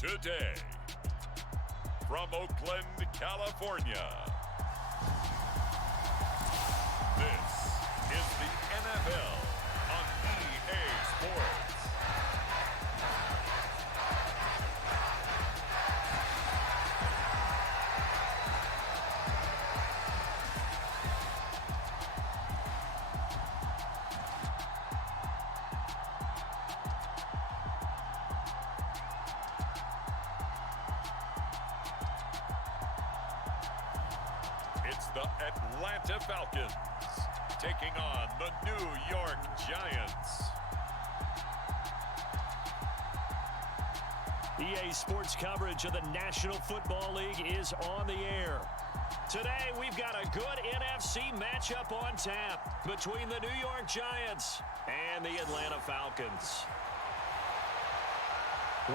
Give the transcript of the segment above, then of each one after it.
today. From Oakland, California, this is the NFL on EA Sports. It's the Atlanta Falcons taking on the New York Giants. EA Sports coverage of the National Football League is on the air. Today, we've got a good NFC matchup on tap between the New York Giants and the Atlanta Falcons.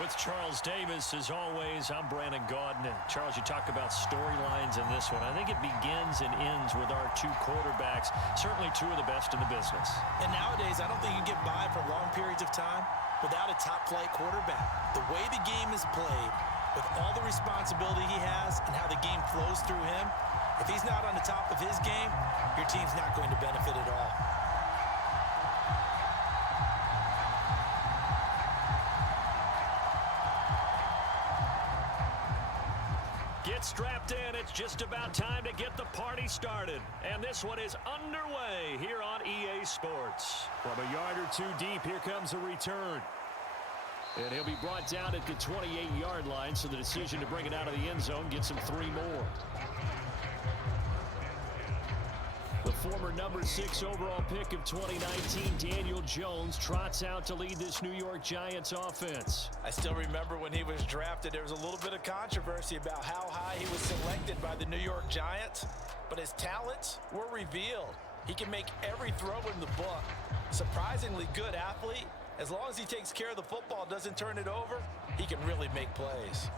With Charles Davis, as always, I'm Brandon Gaudin. Charles, you talk about storylines in this one. I think it begins and ends with our two quarterbacks, certainly two of the best in the business. And nowadays, I don't think you can get by for long periods of time without a top-flight quarterback. The way the game is played, with all the responsibility he has and how the game flows through him, if he's not on the top of his game, your team's not going to benefit at all. Get strapped in. It's just about time to get the party started. And this one is underway here on EA Sports. From a yard or two deep, here comes a return. And he'll be brought down at the 28-yard line, so the decision to bring it out of the end zone gets him 3 more. The former number 6 overall pick of 2019, Daniel Jones, trots out to lead this New York Giants offense. I still remember when he was drafted, there was a little bit of controversy about how high he was selected by the New York Giants, but his talents were revealed. He can make every throw in the book. Surprisingly good athlete. As long as he takes care of the football, doesn't turn it over, he can really make plays.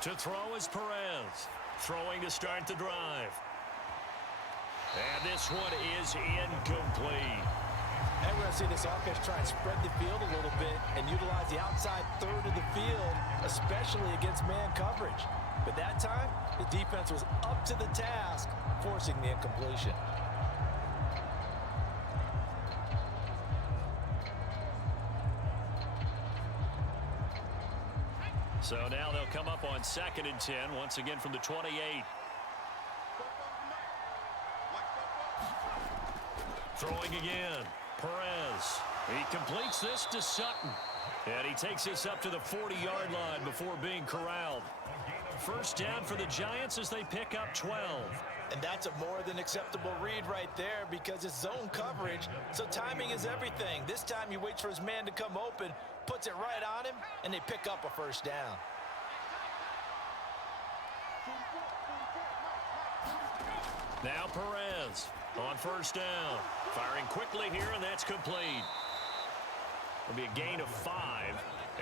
To throw is Perez. Throwing to start the drive. And this one is incomplete. And we're going to see this offense try and spread the field a little bit and utilize the outside third of the field, especially against man coverage. But that time, the defense was up to the task, forcing the incompletion. So now they'll come up on 2nd and 10, once again from the 28. Throwing again. Perez. He completes this to Sutton. And he takes this up to the 40-yard line before being corralled. First down for the Giants as they pick up 12. And that's a more than acceptable read right there because it's zone coverage, so timing is everything. This time he waits for his man to come open, puts it right on him, and they pick up a first down. Now Perez on first down. Firing quickly here, and that's complete. It'll be a gain of 5,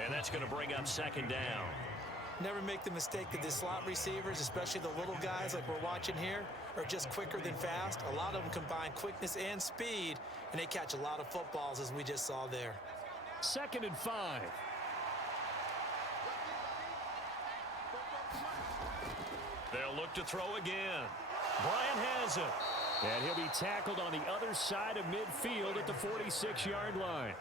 and that's going to bring up 2nd down. Never make the mistake that the slot receivers, especially the little guys like we're watching here, are just quicker than fast. A lot of them combine quickness and speed, and they catch a lot of footballs, as we just saw there. 2nd and 5. They'll look to throw again. Bryant has it. And he'll be tackled on the other side of midfield at the 46-yard line.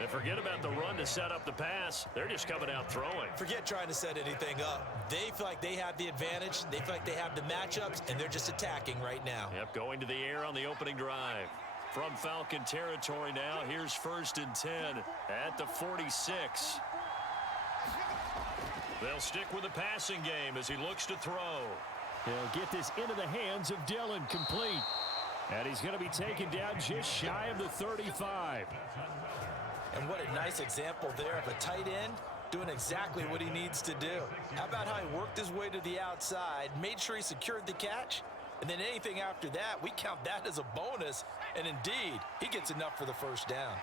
And forget about the run to set up the pass. They're just coming out throwing. Forget trying to set anything up. They feel like they have the advantage. They feel like they have the matchups, and they're just attacking right now. Yep, going to the air on the opening drive. From Falcon territory now, here's 1st and 10 at the 46. They'll stick with the passing game as he looks to throw. He'll get this into the hands of Dillon, complete. And he's going to be taken down just shy of the 35. And what a nice example there of a tight end doing exactly what he needs to do. How about how he worked his way to the outside, made sure he secured the catch, and then anything after that, we count that as a bonus. And indeed, he gets enough for the first down.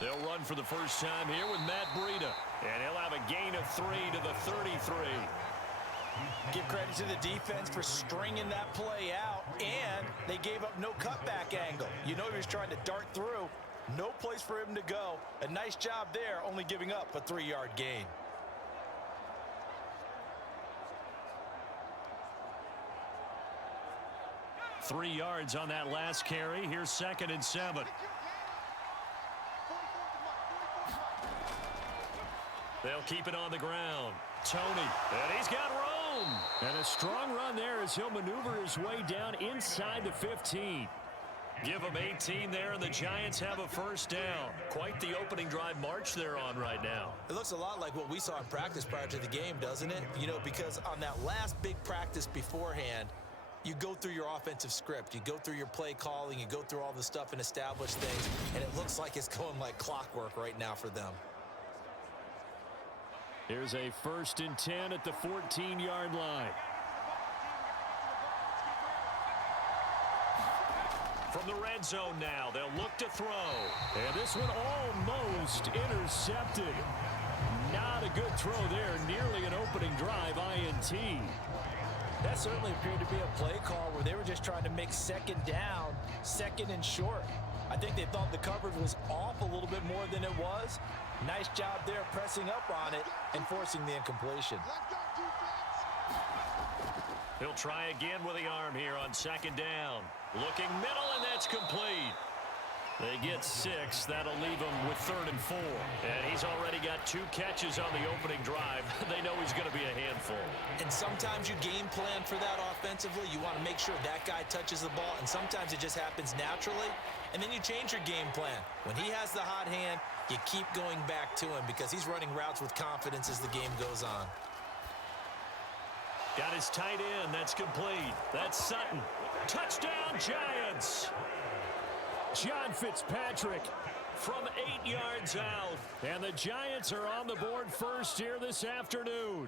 They'll They'll run for the first time here with Matt Breida. And he'll have a gain of 3 to the 33. Give credit to the defense for stringing that play out, and they gave up no cutback angle. You know he was trying to dart through. No place for him to go. A nice job there, only giving up a 3-yard gain. Three yards on that last carry. Here's 2nd and 7. They'll keep it on the ground. Tony, and he's got room. And a strong run there as he'll maneuver his way down inside the 15. Give them 18 there, and the Giants have a first down. Quite the opening drive march they're on right now. It looks a lot like what we saw in practice prior to the game, doesn't it? You know, because on that last big practice beforehand, you go through your offensive script. You go through your play calling. You go through all the stuff and establish things, and it looks like it's going like clockwork right now for them. Here's a 1st and 10 at the 14-yard line. From the red zone now, they'll look to throw. And this one almost intercepted. Not a good throw there. Nearly an opening drive INT. That certainly appeared to be a play call where they were just trying to make 2nd down, 2nd and short. I think they thought the coverage was off a little bit more than it was. Nice job there pressing up on it and forcing the incompletion. He'll try again with the arm here on 2nd down. Looking middle, and that's complete. They get 6. That'll leave him with 3rd and 4. And he's already got 2 catches on the opening drive. They know he's going to be a handful. And sometimes you game plan for that offensively. You want to make sure that guy touches the ball, and sometimes it just happens naturally. And then you change your game plan. When he has the hot hand, you keep going back to him because he's running routes with confidence as the game goes on. Got his tight end. That's complete. That's Sutton. Touchdown, Giants! John Fitzpatrick from 8 yards out. And the Giants are on the board first here this afternoon.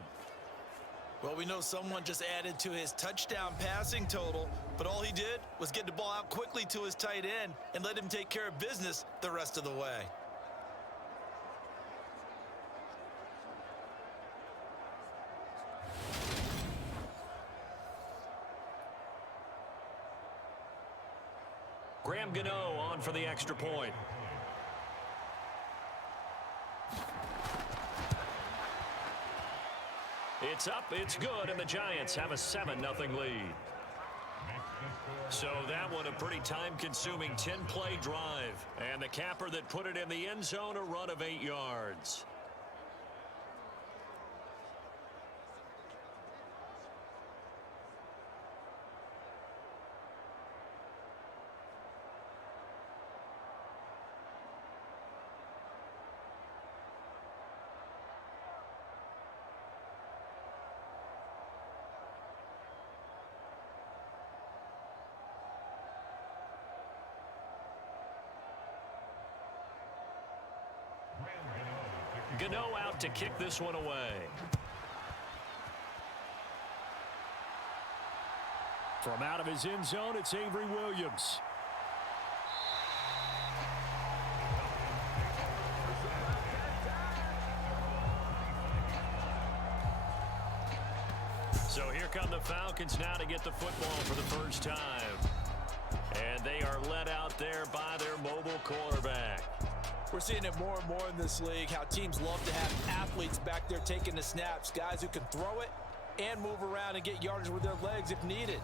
Well, we know someone just added to his touchdown passing total, but all he did was get the ball out quickly to his tight end and let him take care of business the rest of the way. Graham Gano on for the extra point. It's up, it's good, and the Giants have a 7-0 lead. So that one a pretty time-consuming 10-play drive. And the capper that put it in the end zone, a run of 8 yards. Gano out to kick this one away. From out of his end zone, it's Avery Williams. So here come the Falcons now to get the football for the first time. And they are led out there by their mobile quarterback. We're seeing it more and more in this league, how teams love to have athletes back there taking the snaps, guys who can throw it and move around and get yardage with their legs if needed.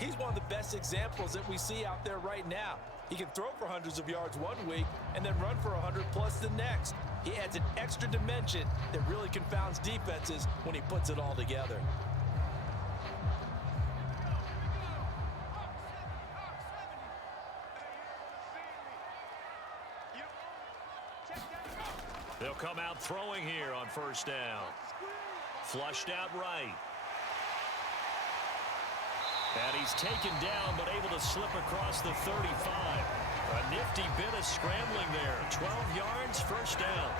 He's one of the best examples that we see out there right now. He can throw for hundreds of yards one week and then run for 100+ the next. He adds an extra dimension that really confounds defenses when he puts it all together. They'll come out throwing here on first down. Flushed out right. And he's taken down but able to slip across the 35. A nifty bit of scrambling there. 12 yards, first down.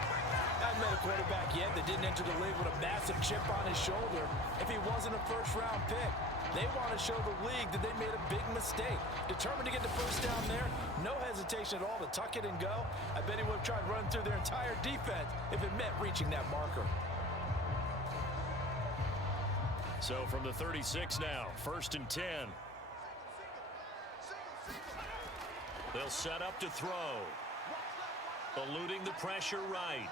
I haven't met a quarterback yet that didn't enter the league with a massive chip on his shoulder if he wasn't a first-round pick. They want to show the league that they made a big mistake. Determined to get the first down there, no hesitation at all to tuck it and go. I bet he would have tried running through their entire defense if it meant reaching that marker. So from the 36 now, 1st and 10. They'll set up to throw. Eluding the pressure right.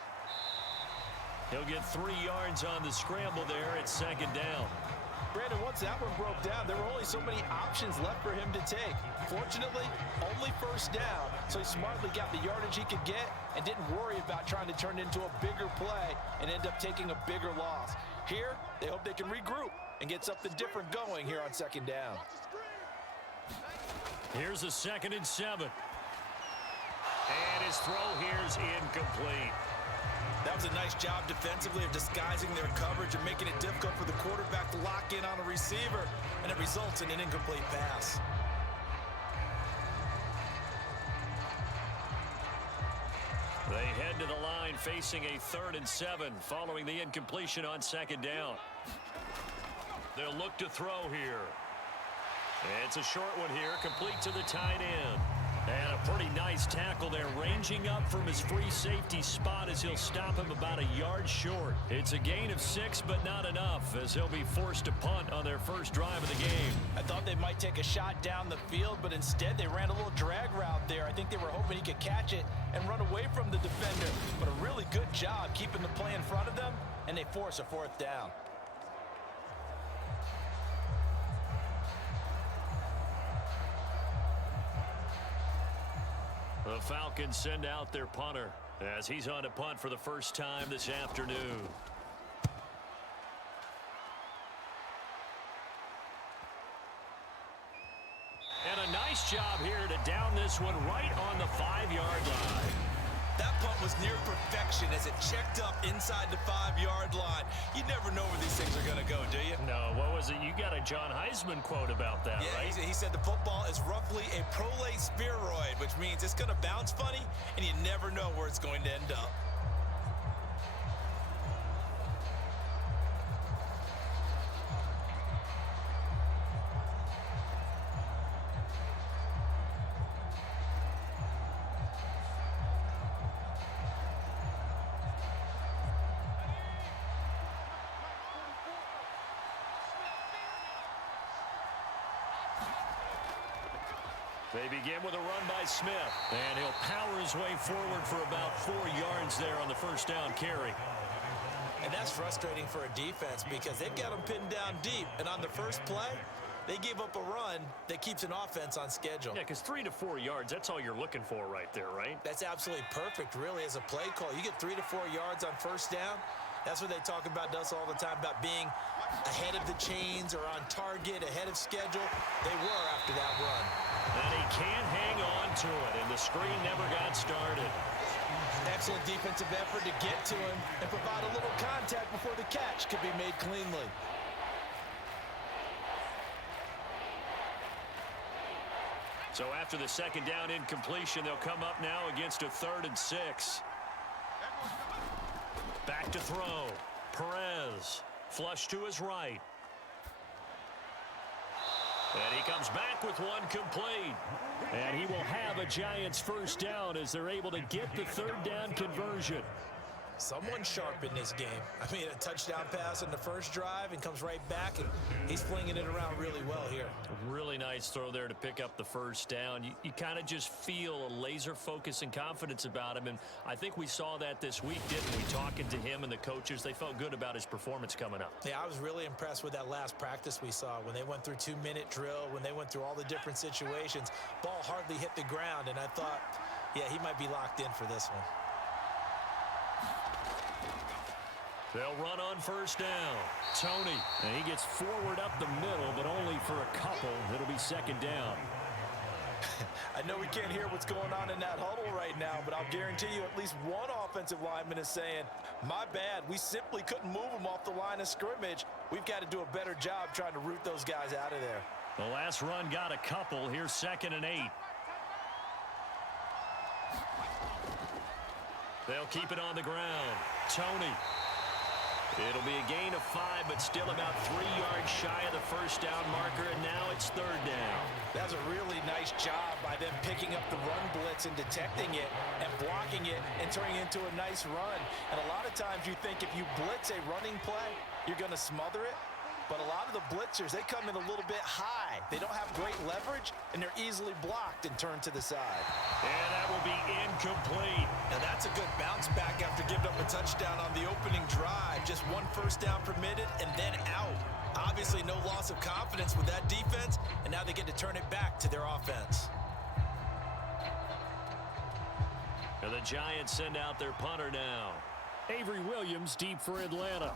He'll get 3 yards on the scramble there at 2nd down. Brandon, once that one broke down, there were only so many options left for him to take. Fortunately, only first down, so he smartly got the yardage he could get and didn't worry about trying to turn it into a bigger play and end up taking a bigger loss. Here, they hope they can regroup and get something different going here on 2nd down. Here's a 2nd and 7. And his throw here's incomplete. That was a nice job defensively of disguising their coverage and making it difficult for the quarterback to lock in on a receiver, and it results in an incomplete pass. They head to the line facing a 3rd and 7 following the incompletion on 2nd down. They'll look to throw here. It's a short one here, complete to the tight end. And a pretty nice tackle there, ranging up from his free safety spot as he'll stop him about a yard short. It's a gain of 6, but not enough, as he'll be forced to punt on their first drive of the game. I thought they might take a shot down the field, but instead they ran a little drag route there. I think they were hoping he could catch it and run away from the defender. But a really good job keeping the play in front of them, and they force a 4th down. The Falcons send out their punter as he's on to punt for the first time this afternoon. And a nice job here to down this one right on the 5-yard line. That punt was near perfection as it checked up inside the 5-yard line. You never know where these things are going to go, do you? No, what was it? You got a John Heisman quote about that, right? Yeah, he said the football is roughly a prolate spheroid, which means it's going to bounce funny, and you never know where it's going to end up. They begin with a run by Smith, and he'll power his way forward for about 4 yards there on the first down carry. And that's frustrating for a defense because they've got them pinned down deep, and on the first play, they gave up a run that keeps an offense on schedule. Yeah, because 3 to 4 yards, that's all you're looking for right there, right? That's absolutely perfect, really, as a play call. You get 3 to 4 yards on first down. That's what they talk about us all the time, about being ahead of the chains or on target, ahead of schedule. They were after that run. And he can't hang on to it, and the screen never got started. Excellent defensive effort to get to him and provide a little contact before the catch could be made cleanly. So after the 2nd down incompletion, they'll come up now against a 3rd and 6. Back to throw. Perez. Flush to his right. And he comes back with one complete. And he will have a Giants first down as they're able to get the 3rd down conversion. Someone sharp in this game. I mean, a touchdown pass on the first drive and comes right back, and he's flinging it around really well here. Really nice throw there to pick up the first down. You kind of just feel a laser focus and confidence about him, and I think we saw that this week, didn't we? Talking to him and the coaches, they felt good about his performance coming up. Yeah, I was really impressed with that last practice we saw when they went through 2-minute drill, when they went through all the different situations. Ball hardly hit the ground, and I thought, yeah, he might be locked in for this one. They'll run on first down. Tony, and he gets forward up the middle, but only for a couple. It'll be 2nd down. I know we can't hear what's going on in that huddle right now, but I'll guarantee you at least one offensive lineman is saying, my bad, we simply couldn't move them off the line of scrimmage. We've got to do a better job trying to root those guys out of there. The last run got a couple. Here's 2nd and 8. They'll keep it on the ground. Tony. It'll be a gain of 5, but still about 3 yards shy of the first down marker, and now it's third down. That's a really nice job by them picking up the run blitz and detecting it and blocking it and turning it into a nice run. And a lot of times you think if you blitz a running play, you're going to smother it. But a lot of the blitzers, they come in a little bit high. They don't have great leverage, and they're easily blocked and turned to the side. And that will be incomplete. Now that's a good bounce back after giving up a touchdown on the opening drive. Just 1 first down permitted and then out. Obviously no loss of confidence with that defense, and now they get to turn it back to their offense. And the Giants send out their punter now. Avery Williams deep for Atlanta.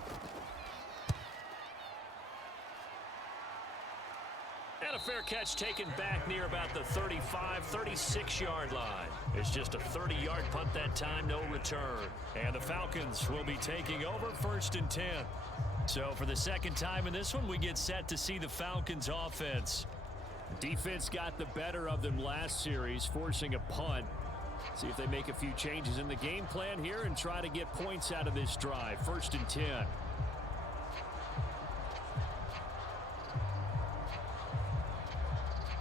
And a fair catch taken back near about the 35, 36-yard line. It's just a 30-yard punt that time, no return. And the Falcons will be taking over 1st and 10. So for the second time in this one, we get set to see the Falcons offense. Defense got the better of them last series, forcing a punt. See if they make a few changes in the game plan here and try to get points out of this drive. 1st and 10.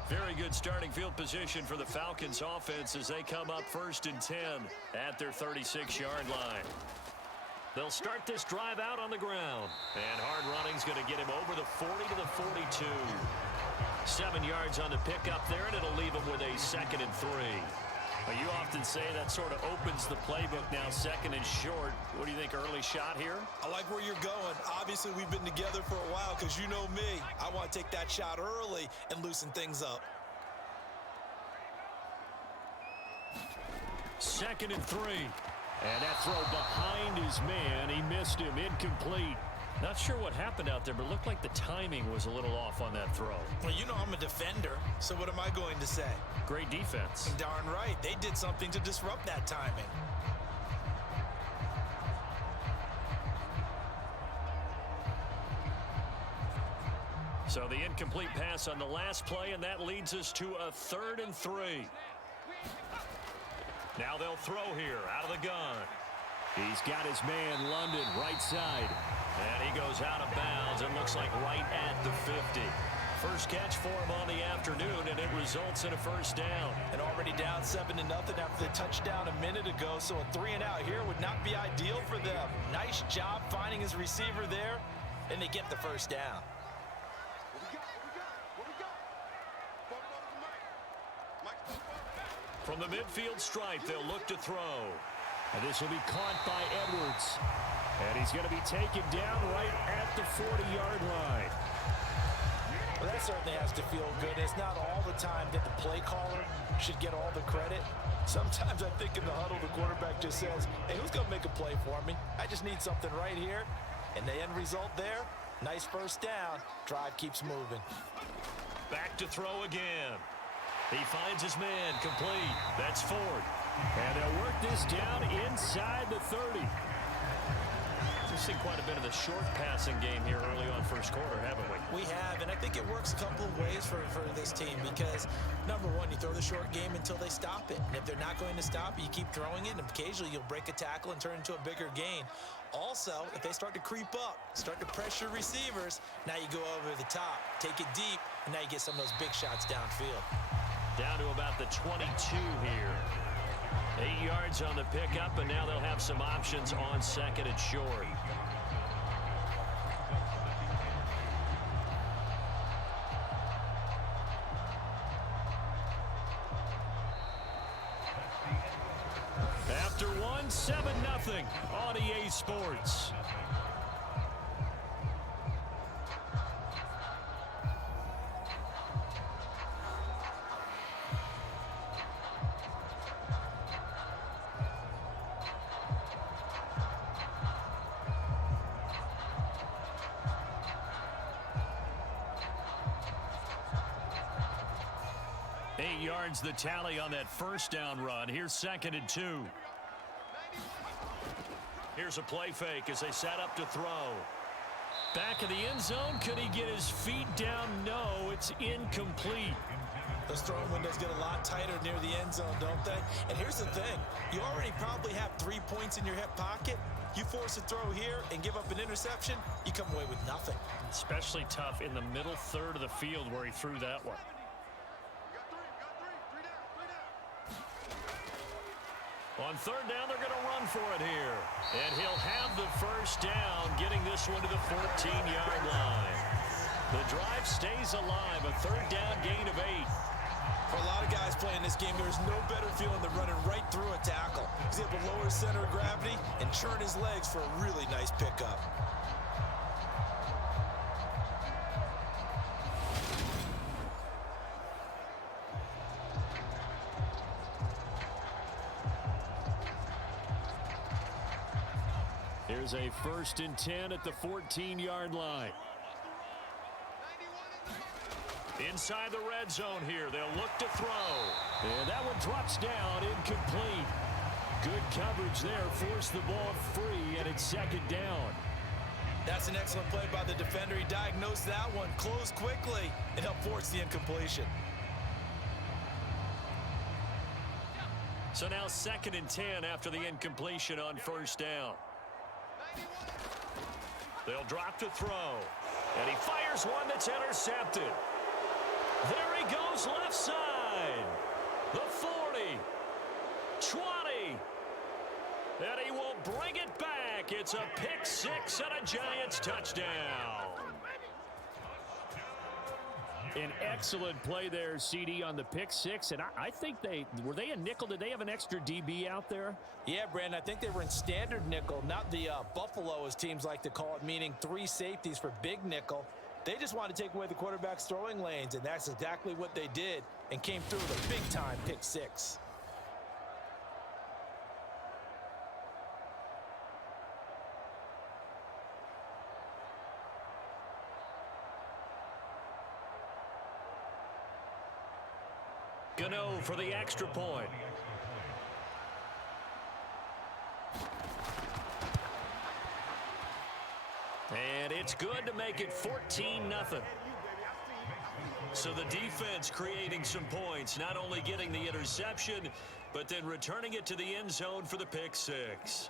Very good starting field position for the Falcons offense as they come up 1st and 10 at their 36-yard line. They'll start this drive out on the ground. And hard running's going to get him over the 40 to the 42. 7 yards on the pickup there, and it'll leave him with a 2nd and 3. Well, you often say that sort of opens the playbook now, 2nd and short. What do you think, early shot here? I like where you're going. Obviously, we've been together for a while because you know me. I want to take that shot early and loosen things up. 2nd and 3. And that throw behind his man. He missed him. Incomplete. Not sure what happened out there, but it looked like the timing was a little off on that throw. Well, you know I'm a defender, so what am I going to say? Great defense. Darn right. They did something to disrupt that timing. So the incomplete pass on the last play, and that leads us to a 3rd and 3. Now they'll throw here out of the gun. He's got his man, London, right side. And he goes out of bounds and looks like right at the 50. First catch for him on the afternoon, and it results in a 1st down. And already down 7-0 after the touchdown a minute ago, so a 3 and out here would not be ideal for them. Nice job finding his receiver there, and they get the 1st down. From the midfield stripe, they'll look to throw. And this will be caught by Edwards. And he's going to be taken down right at the 40-yard line. Well, that certainly has to feel good. It's not all the time that the play caller should get all the credit. Sometimes I think in the huddle, the quarterback just says, hey, who's going to make a play for me? I just need something right here. And the end result there, nice 1st down. Drive keeps moving. Back to throw again. He finds his man, complete. That's Ford. And they'll work this down inside the 30. We've seen quite a bit of the short passing game here early on 1st quarter, haven't we? We have, and I think it works a couple of ways for this team because, number one, you throw the short game until they stop it. And if they're not going to stop it, you keep throwing it, and occasionally you'll break a tackle and turn it into a bigger gain. Also, if they start to creep up, start to pressure receivers, now you go over the top, take it deep, and now you get some of those big shots downfield. Down to about the 22 here. 8 yards on the pickup, and now they'll have some options on 2nd and short. After one, 7-0 on EA Sports. Yards the tally on that 1st down run. Here's 2nd and 2. Here's a play fake as they set up to throw. Back of the end zone. Could he get his feet down? No, it's incomplete. Those throwing windows get a lot tighter near the end zone, don't they? And here's the thing. You already probably have 3 points in your hip pocket. You force a throw here and give up an interception, you come away with nothing. Especially tough in the middle third of the field where he threw that one. On third down, they're going to run for it here. And he'll have the first down, getting this one to the 14-yard line. The drive stays alive, a third down gain of 8. For a lot of guys playing this game, there's no better feeling than running right through a tackle. He's able to lower his center of gravity and churn his legs for a really nice pickup. Here's a 1st and 10 at the 14-yard line. Inside the red zone here, they'll look to throw. And that one drops down, incomplete. Good coverage there, forced the ball free, and it's 2nd down. That's an excellent play by the defender. He diagnosed that one, closed quickly, and helped force the incompletion. So now 2nd and 10 after the incompletion on 1st down. They'll drop to throw. And he fires one that's intercepted. There he goes left side. The 40. 20. And he will bring it back. It's a pick 6 and a Giants touchdown. An excellent play there, CD, on the pick 6. And I think were they a nickel? Did they have an extra DB out there? Yeah, Brandon, I think they were in standard nickel, not the Buffalo, as teams like to call it, meaning 3 safeties for big nickel. They just wanted to take away the quarterback's throwing lanes, and that's exactly what they did and came through with a big-time pick 6. Gano for the extra point. And it's good to make it 14-0. So the defense creating some points, not only getting the interception, but then returning it to the end zone for the pick 6.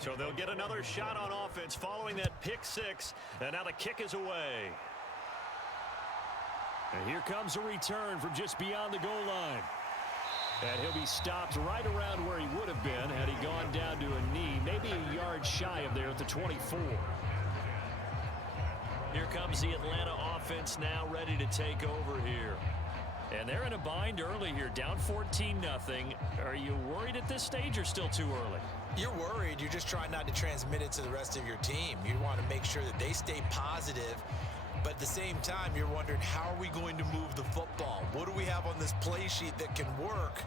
So they'll get another shot on offense following that pick 6. And now the kick is away. And here comes a return from just beyond the goal line. And he'll be stopped right around where he would have been had he gone down to a knee, maybe a yard shy of there at the 24. Here comes the Atlanta offense now ready to take over here. And they're in a bind early here, down 14-0. Are you worried at this stage or still too early? You're worried. You're just trying not to transmit it to the rest of your team. You want to make sure that they stay positive. But at the same time, you're wondering, how are we going to move the football? What do we have on this play sheet that can work?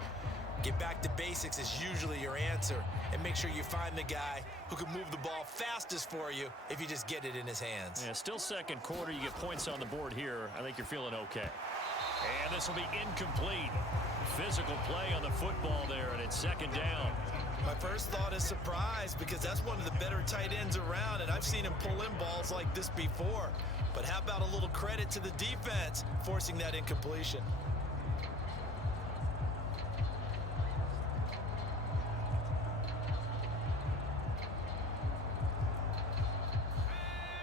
Get back to basics is usually your answer. And make sure you find the guy who can move the ball fastest for you if you just get it in his hands. Yeah, still 2nd quarter. You get points on the board here. I think you're feeling okay. And this will be incomplete. Physical play on the football there, and it's 2nd down. My first thought is surprise, because that's one of the better tight ends around, and I've seen him pull in balls like this before. But how about a little credit to the defense forcing that incompletion?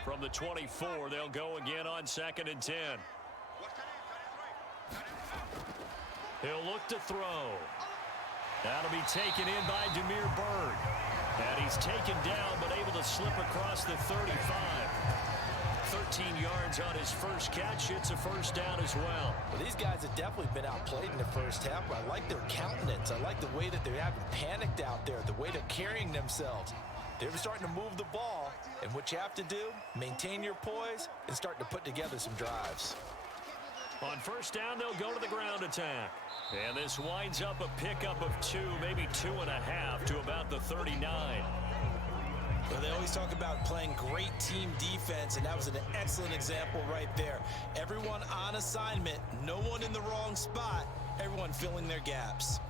From the 24, they'll go again on 2nd and 10. He'll look to throw. That'll be taken in by Demir Bird. And he's taken down, but able to slip across the 35. 13 yards on his first catch. It's a 1st down as well. Well, these guys have definitely been outplayed in the first half. I like their countenance. I like the way that they haven't panicked out there, the way they're carrying themselves. They were starting to move the ball, and what you have to do, maintain your poise and start to put together some drives. On first down, they'll go to the ground attack. And this winds up a pickup of 2, maybe 2.5 to about the 39. Well, they always talk about playing great team defense, and that was an excellent example right there. Everyone on assignment, no one in the wrong spot, everyone filling their gaps.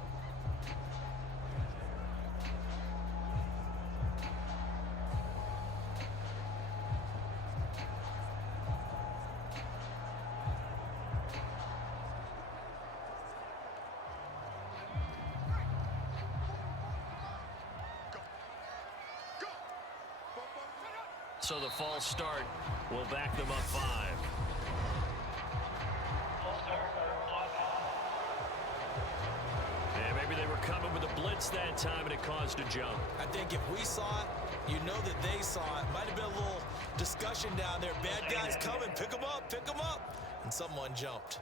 So the false start will back them up 5. And maybe they were coming with a blitz that time and it caused a jump. I think if we saw it, you know that they saw it. Might have been a little discussion down there. Bad guys coming, pick them up, pick them up. And someone jumped.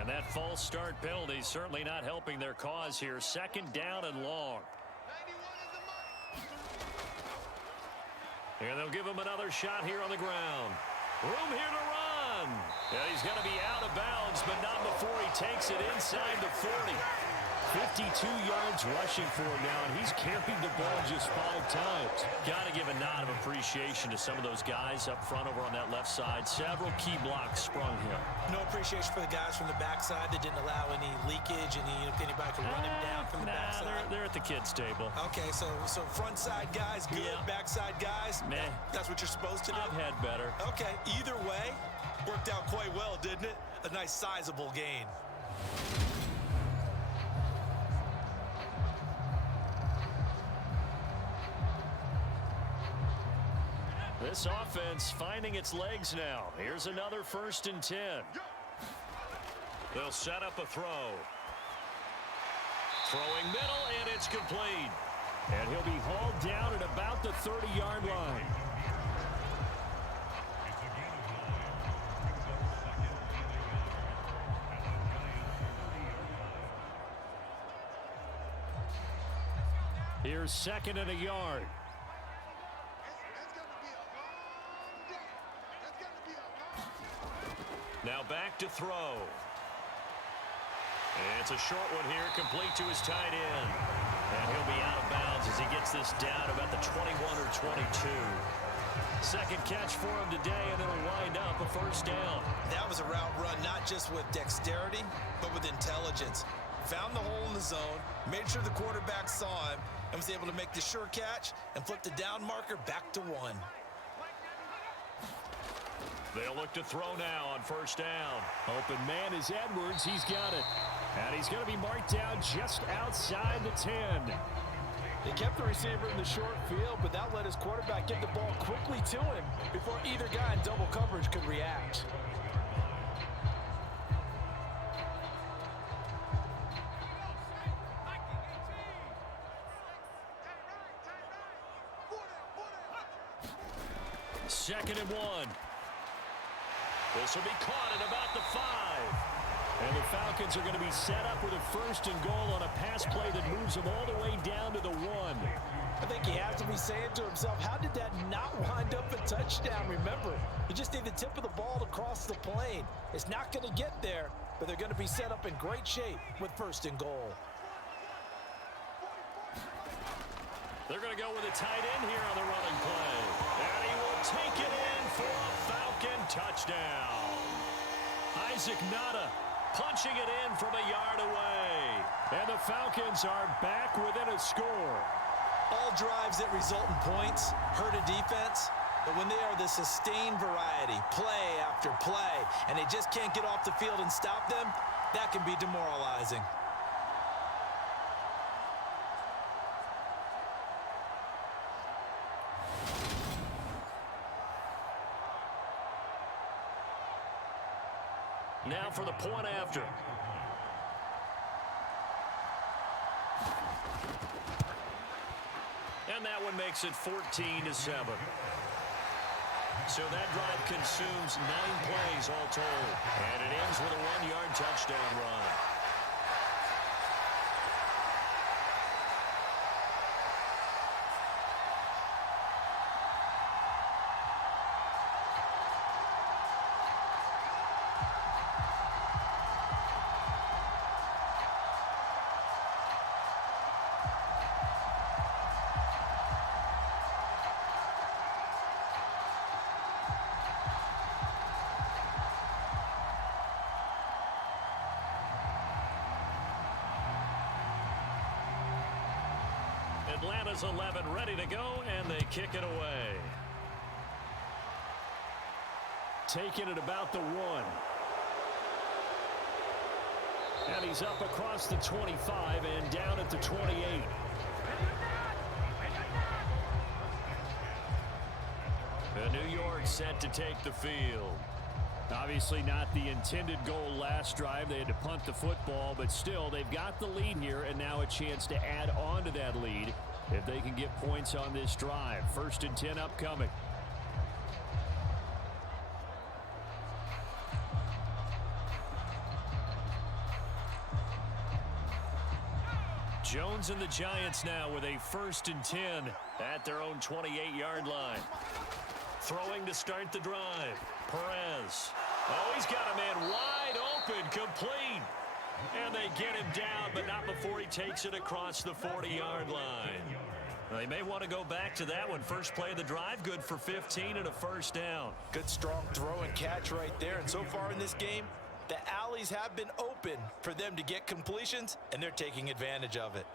And that false start penalty certainly not helping their cause here. Second down and long. And they'll give him another shot here on the ground. Room here to run. And he's going to be out of bounds, but not before he takes it inside the 40. 52 yards rushing for him now, and he's carried the ball just 5 times. Got to give a nod of appreciation to some of those guys up front over on that left side. Several key blocks sprung here. No appreciation for the guys from the backside that didn't allow any leakage, anybody could run him down from the backside. They're at the kids' table. Okay, so front side guys good, Yeah. backside guys, Meh. That's what you're supposed to do? I've had better. Okay, either way, worked out quite well, didn't it? A nice sizable gain. This offense finding its legs now. Here's another 1st and 10. They'll set up a throw. Throwing middle, and it's complete. And he'll be hauled down at about the 30-yard line. Here's 2nd and a yard. Now back to throw. And it's a short one here, complete to his tight end. And he'll be out of bounds as he gets this down about the 21 or 22. Second catch for him today, and it'll wind up a 1st down. That was a route run, not just with dexterity, but with intelligence. Found the hole in the zone, made sure the quarterback saw him, and was able to make the sure catch and flip the down marker back to 1. They'll look to throw now on 1st down. Open man is Edwards. He's got it. And he's going to be marked down just outside the 10. They kept the receiver in the short field, but that let his quarterback get the ball quickly to him before either guy in double coverage could react. Second and 1. This will be caught at about the 5. And the Falcons are going to be set up with a 1st and goal on a pass play that moves them all the way down to the 1. I think he has to be saying to himself, how did that not wind up a touchdown? Remember, you just need the tip of the ball to cross the plane. It's not going to get there, but they're going to be set up in great shape with 1st and goal. They're going to go with a tight end here on the running play. And he will take it in for a Falcon touchdown. Isaac Nada punching it in from a yard away. And the Falcons are back within a score. All drives that result in points hurt a defense, but when they are the sustained variety, play after play, and they just can't get off the field and stop them, that can be demoralizing. Now for the point after. And that one makes it 14-7. So that drive consumes 9 plays all told. And it ends with a 1-yard touchdown run. Atlanta's 11 ready to go, and they kick it away. Taking it about the 1. And he's up across the 25 and down at the 28. New York set to take the field. Obviously not the intended goal last drive. They had to punt the football, but still they've got the lead here, and now a chance to add on to that lead if they can get points on this drive. 1st and 10 upcoming. Jones and the Giants now with a 1st and 10 at their own 28-yard line. Throwing to start the drive. Perez. Oh, he's got a man wide open, complete. And they get him down, but not before he takes it across the 40-yard line. Well, they may want to go back to that one. First play of the drive, good for 15 and a 1st down. Good strong throw and catch right there. And so far in this game, the alleys have been open for them to get completions, and they're taking advantage of it.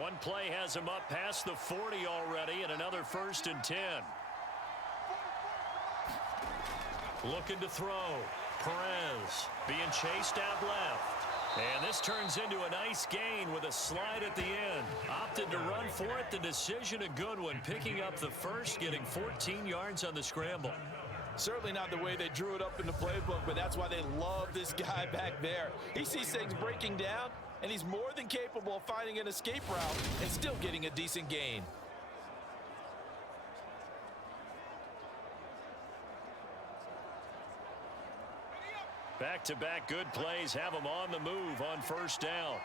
One play has him up past the 40 already, and another 1st and 10. Looking to throw. Perez being chased out left. And this turns into a nice gain with a slide at the end. Opted to run for it. The decision a good one. Picking up the first, getting 14 yards on the scramble. Certainly not the way they drew it up in the playbook, but that's why they love this guy back there. He sees things breaking down, and he's more than capable of finding an escape route and still getting a decent gain. Back-to-back good plays have him on the move on 1st down.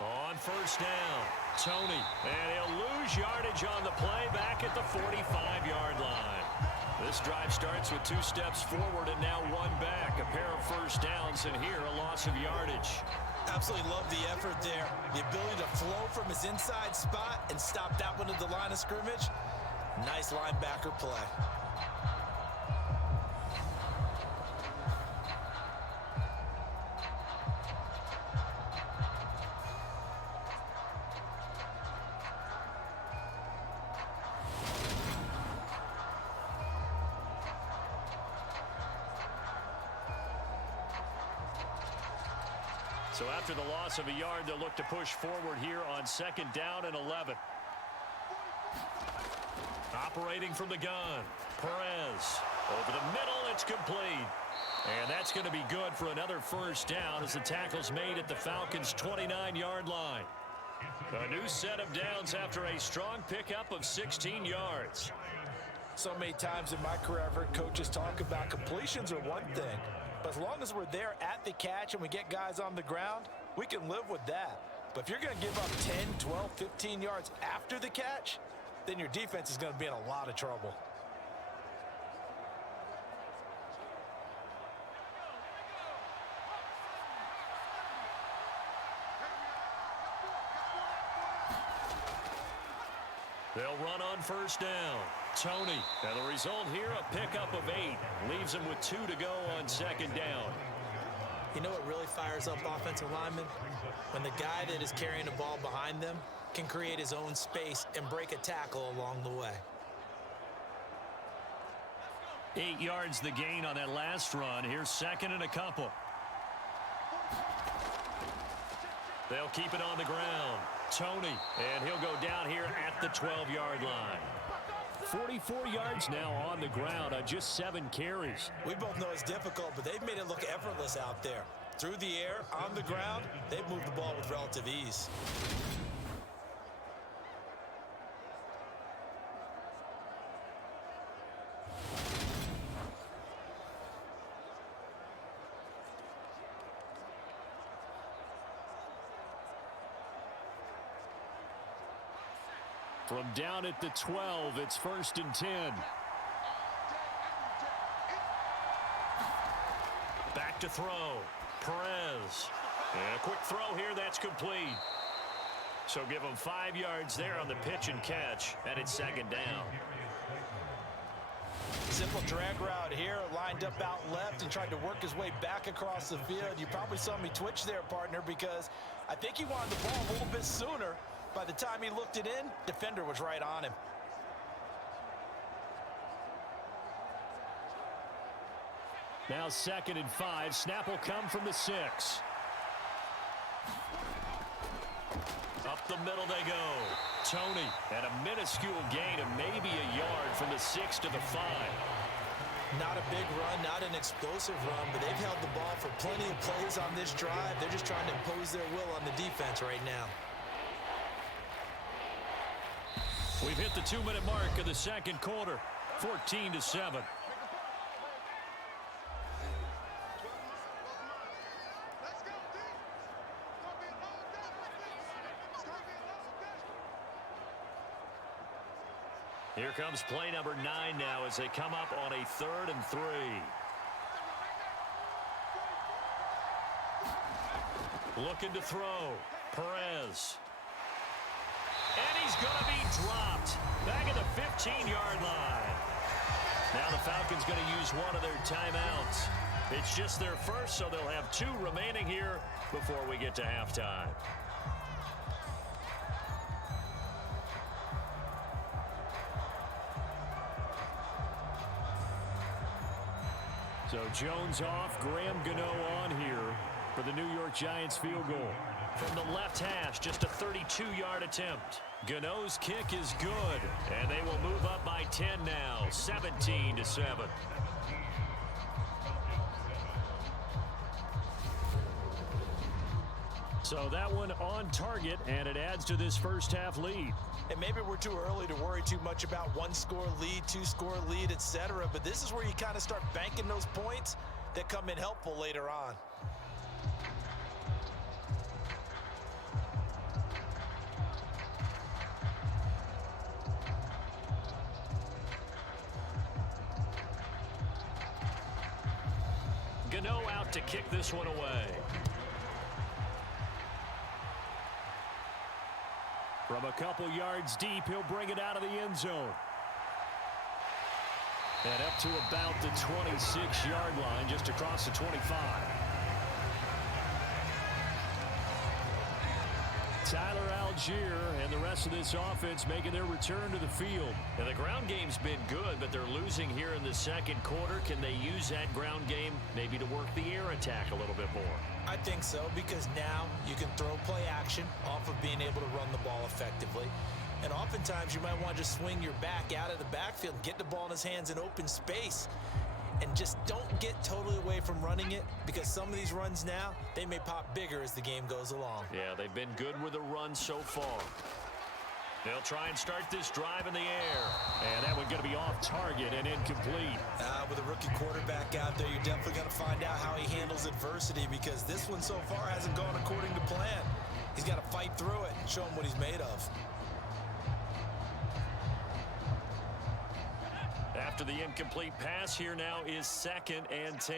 On 1st down, Tony. And he'll lose yardage on the play back at the 45-yard line. This drive starts with 2 steps forward and now 1 back. A pair of 1st downs, and here a loss of yardage. Absolutely love the effort there. The ability to flow from his inside spot and stop that one at the line of scrimmage. Nice linebacker play. So after the loss of a yard, they'll look to push forward here on 2nd down and 11. Operating from the gun, Perez. Over the middle, it's complete. And that's going to be good for another 1st down as the tackle's made at the Falcons' 29-yard line. A new set of downs after a strong pickup of 16 yards. So many times in my career, I've heard coaches talk about completions are one thing. But as long as we're there at the catch and we get guys on the ground, we can live with that. But if you're going to give up 10, 12, 15 yards after the catch, then your defense is going to be in a lot of trouble. They'll run on 1st down. Tony. And the result here, a pickup of 8. Leaves them with 2 to go on 2nd down. You know what really fires up offensive linemen? When the guy that is carrying the ball behind them can create his own space and break a tackle along the way. 8 yards the gain on that last run. Here's 2nd and a couple. They'll keep it on the ground. Tony, and he'll go down here at the 12-yard line. 44 yards now on the ground on just 7 carries. We both know it's difficult, but they've made it look effortless out there. Through the air, on the ground, they've moved the ball with relative ease. From down at the 12, it's 1st and 10. Back to throw. Perez. And a quick throw here, that's complete. So give him 5 yards there on the pitch and catch, and it's 2nd down. Simple drag route here, lined up out left and tried to work his way back across the field. You probably saw me twitch there, partner, because I think he wanted the ball a little bit sooner. By the time he looked it in, defender was right on him. Now 2nd and 5. Snap will come from the 6. Up the middle they go. Tony, and a minuscule gain of maybe a yard from the 6 to the 5. Not a big run, not an explosive run, but they've held the ball for plenty of plays on this drive. They're just trying to impose their will on the defense right now. We've hit the 2-minute mark of the 2nd quarter. 14-7. Here comes play number 9 now as they come up on a 3rd and 3. Looking to throw. Perez. And he's going to be dropped. Back at the 15-yard line. Now the Falcons going to use one of their timeouts. It's just their first, so they'll have 2 remaining here before we get to halftime. So Jones off, Graham Gano on here for the New York Giants field goal. From the left hash, just a 32-yard attempt. Gano's kick is good, and they will move up by 10 now, 17-7. So that one on target, and it adds to this first half lead. And maybe we're too early to worry too much about 1-score lead, 2-score lead, etc. But this is where you kind of start banking those points that come in helpful later on. Gano out to kick this one away. From a couple yards deep, he'll bring it out of the end zone. And up to about the 26-yard line, just across the 25. Tyler Algier and the rest of this offense making their return to the field. And the ground game's been good, but they're losing here in the 2nd quarter. Can they use that ground game maybe to work the air attack a little bit more? I think so, because now you can throw play action off of being able to run the ball effectively. And oftentimes you might want to just swing your back out of the backfield and get the ball in his hands in open space. And just don't get totally away from running it, because some of these runs now, they may pop bigger as the game goes along. Yeah, they've been good with the run so far. They'll try and start this drive in the air. And that one's going to be off target and incomplete. With a rookie quarterback out there, you're definitely going to find out how he handles adversity, because this one so far hasn't gone according to plan. He's got to fight through it and show him what he's made of. After the incomplete pass, here now is 2nd and 10.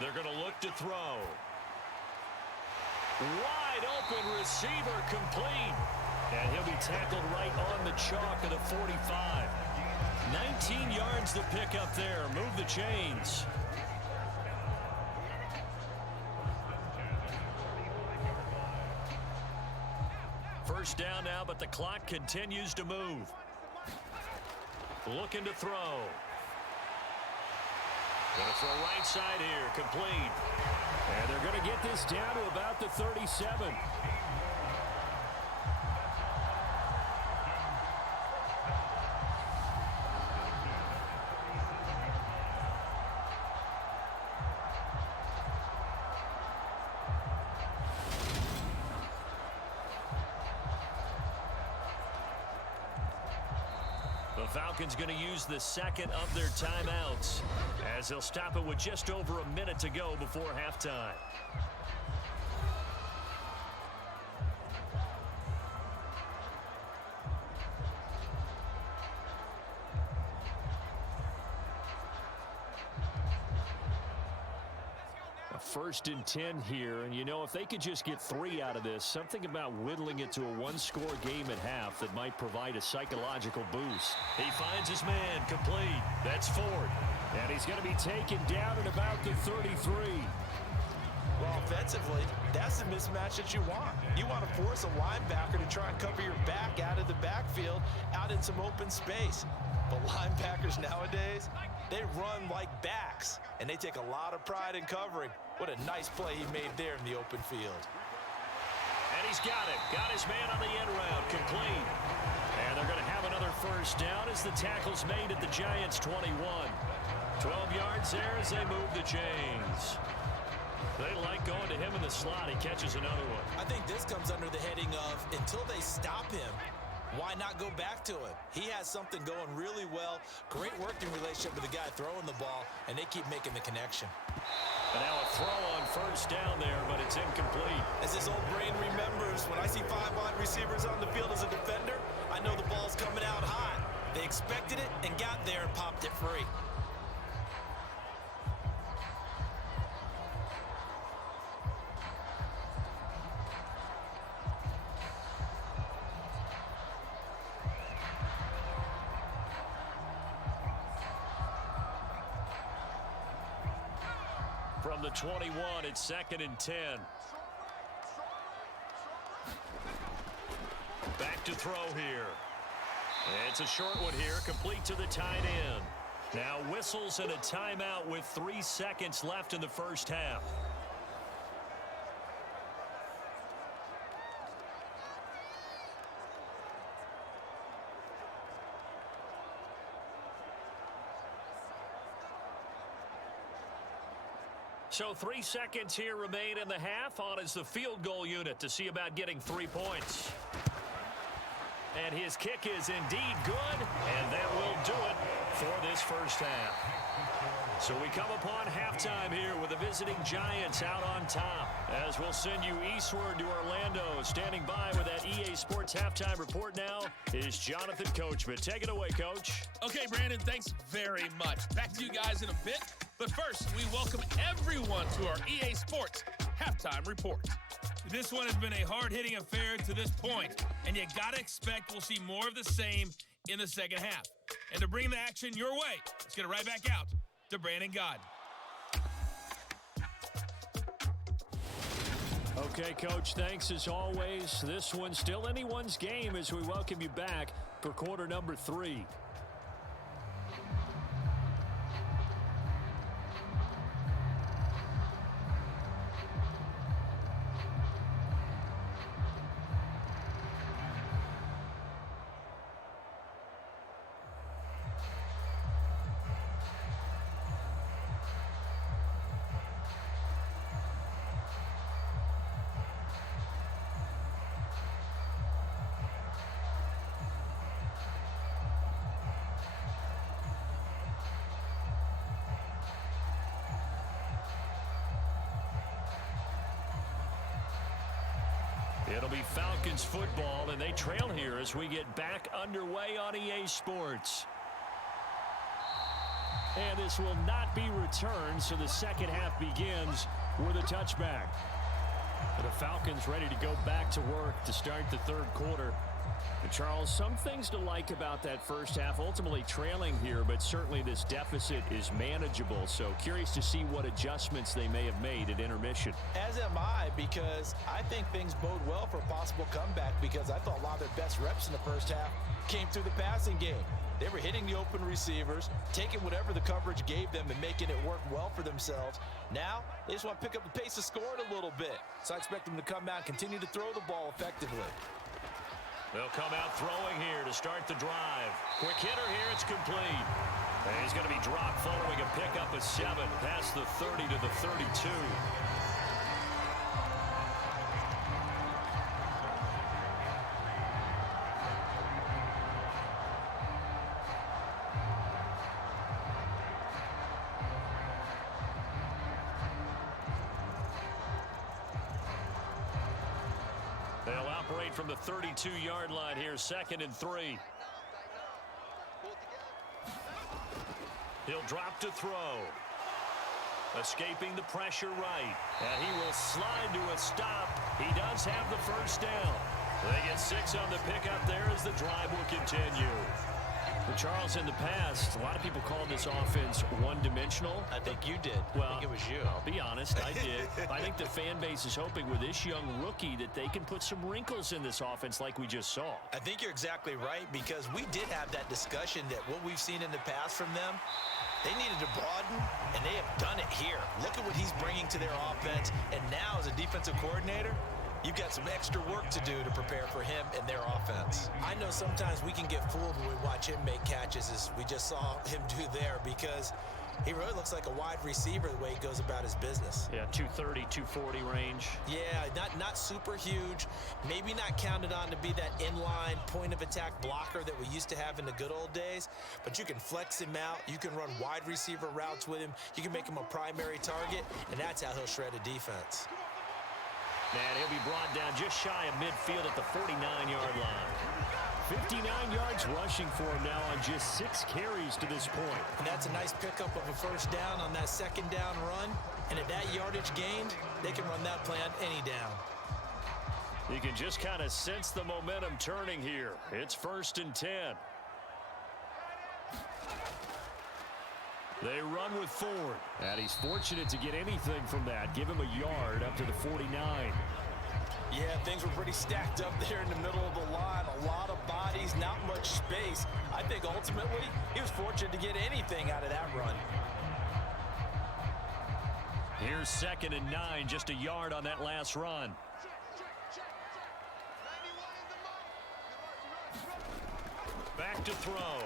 They're going to look to throw. Wide open receiver, complete. And he'll be tackled right on the chalk of the 45. 19 yards to pick up there. Move the chains. First down now, but the clock continues to move. Looking to throw. Gonna throw right side here, complete. And they're gonna get this down to about the 37. Falcons going to use the second of their timeouts as they'll stop it with just over a minute to go before halftime. First and 10 here, and you know, if they could just get 3 out of this, something about whittling it to a one-score game at half that might provide a psychological boost. He finds his man complete. That's Ford, and he's going to be taken down at about the 33. Well, offensively, that's the mismatch that you want. You want to force a linebacker to try and cover your back out of the backfield, out in some open space. But linebackers nowadays, they run like backs, and they take a lot of pride in covering. What a nice play he made there in the open field. And he's got it. Got his man on the end route, complete. And they're going to have another first down as the tackle's made at the Giants' 21. 12 yards there as they move the chains. They like going to him in the slot. He catches another one. I think this comes under the heading of until they stop him, why not go back to him? He has something going really well. Great working relationship with the guy throwing the ball, and they keep making the connection. And now a throw on first down there, but it's incomplete. As his old brain remembers, when I see 5 wide receivers on the field as a defender, I know the ball's coming out hot. They expected it and got there and popped it free. From the 21, it's 2nd and 10. Back to throw here. It's a short one here, complete to the tight end. Now whistles and a timeout with 3 seconds left in the first half. So 3 seconds here remain in the half. On is the field goal unit to see about getting 3 points. And his kick is indeed good, and that will do it for this first half. So we come upon halftime here with the visiting Giants out on top. As we'll send you eastward to Orlando. Standing by with that EA Sports halftime report now is Jonathan Coachman. Take it away, Coach. Okay, Brandon, thanks very much. Back to you guys in a bit. But first, we welcome everyone to our EA Sports halftime report. This one has been a hard-hitting affair to this point, and you got to expect we'll see more of the same in the second half. And to bring the action your way, let's get it right back out to Brandon Gaudin. Okay, Coach, thanks as always. This one's still anyone's game as we welcome you back for quarter number 3. It'll be Falcons football, and they trail here as we get back underway on EA Sports. And this will not be returned, so the second half begins with a touchback. The Falcons ready to go back to work to start the third quarter. And Charles, some things to like about that first half, ultimately trailing here, but certainly this deficit is manageable. So curious to see what adjustments they may have made at intermission. As am I, because I think things bode well for a possible comeback, because I thought a lot of their best reps in the first half came through the passing game. They were hitting the open receivers, taking whatever the coverage gave them and making it work well for themselves. Now, they just want to pick up the pace of scoring a little bit. So I expect them to come out and continue to throw the ball effectively. They'll come out throwing here to start the drive. Quick hitter here, it's complete. And he's going to be dropped following a pickup of 7 past the 30 to the 32. right from the 32-yard line here, 2nd and 3. He'll drop to throw. Escaping the pressure right. And he will slide to a stop. He does have the first down. They get 6 on the pickup there as the drive will continue. But Charles, in the past, a lot of people called this offense one-dimensional. I think you did. Well, I think it was you. I'll be honest, I did. I think the fan base is hoping with this young rookie that they can put some wrinkles in this offense like we just saw. I think you're exactly right, because we did have that discussion that what we've seen in the past from them, they needed to broaden, and they have done it here. Look at what he's bringing to their offense, and now as a defensive coordinator, you've got some extra work to do to prepare for him and their offense. I know sometimes we can get fooled when we watch him make catches, as we just saw him do there, because he really looks like a wide receiver the way he goes about his business. Yeah, 230, 240 range. Yeah, not super huge. Maybe not counted on to be that inline point-of-attack blocker that we used to have in the good old days, but you can flex him out. You can run wide receiver routes with him. You can make him a primary target, and that's how he'll shred a defense. And he'll be brought down just shy of midfield at the 49-yard line. 59 yards rushing for him now on just 6 carries to this point. And that's a nice pickup of a first down on that second down run. And at that yardage gained, they can run that play on any down. You can just kind of sense the momentum turning here. It's 1st and 10. They run with Ford. And he's fortunate to get anything from that. Give him a yard up to the 49. Yeah, things were pretty stacked up there in the middle of the line. A lot of bodies, not much space. I think ultimately he was fortunate to get anything out of that run. Here's 2nd and 9, just a yard on that last run. Back to throw.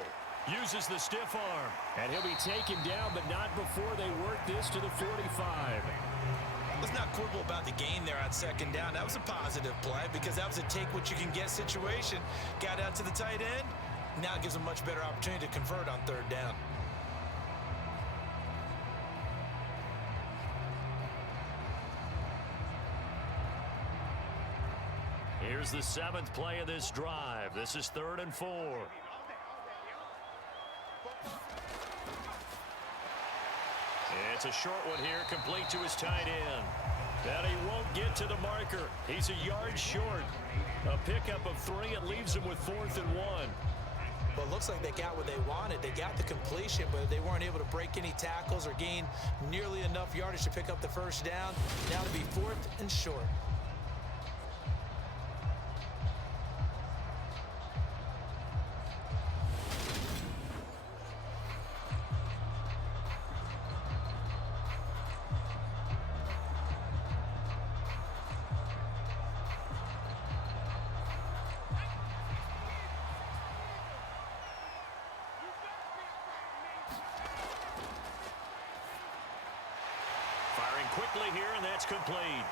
Uses the stiff arm. And he'll be taken down, but not before they work this to the 45. Let's not quibble about the gain there on second down. That was a positive play because that was a take-what-you-can-get situation. Got out to the tight end. Now it gives them a much better opportunity to convert on third down. Here's the 7th play of this drive. This is 3rd and 4. It's a short one here, complete to his tight end. And he won't get to the marker. He's a yard short. A pickup of 3. It leaves him with 4th and 1. Well, it looks like they got what they wanted. They got the completion, but they weren't able to break any tackles or gain nearly enough yardage to pick up the first down. Now to be 4th and short. Quickly here, and that's complete.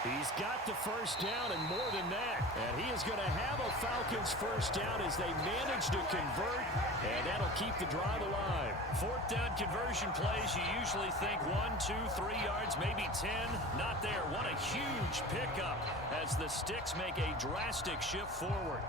He's got the first down and more than that. And he is going to have a Falcons first down as they manage to convert, and that'll keep the drive alive. 4th down conversion plays, you usually think 1, 2, 3 yards, maybe 10. Not there. What a huge pickup as the Sticks make a drastic shift forward.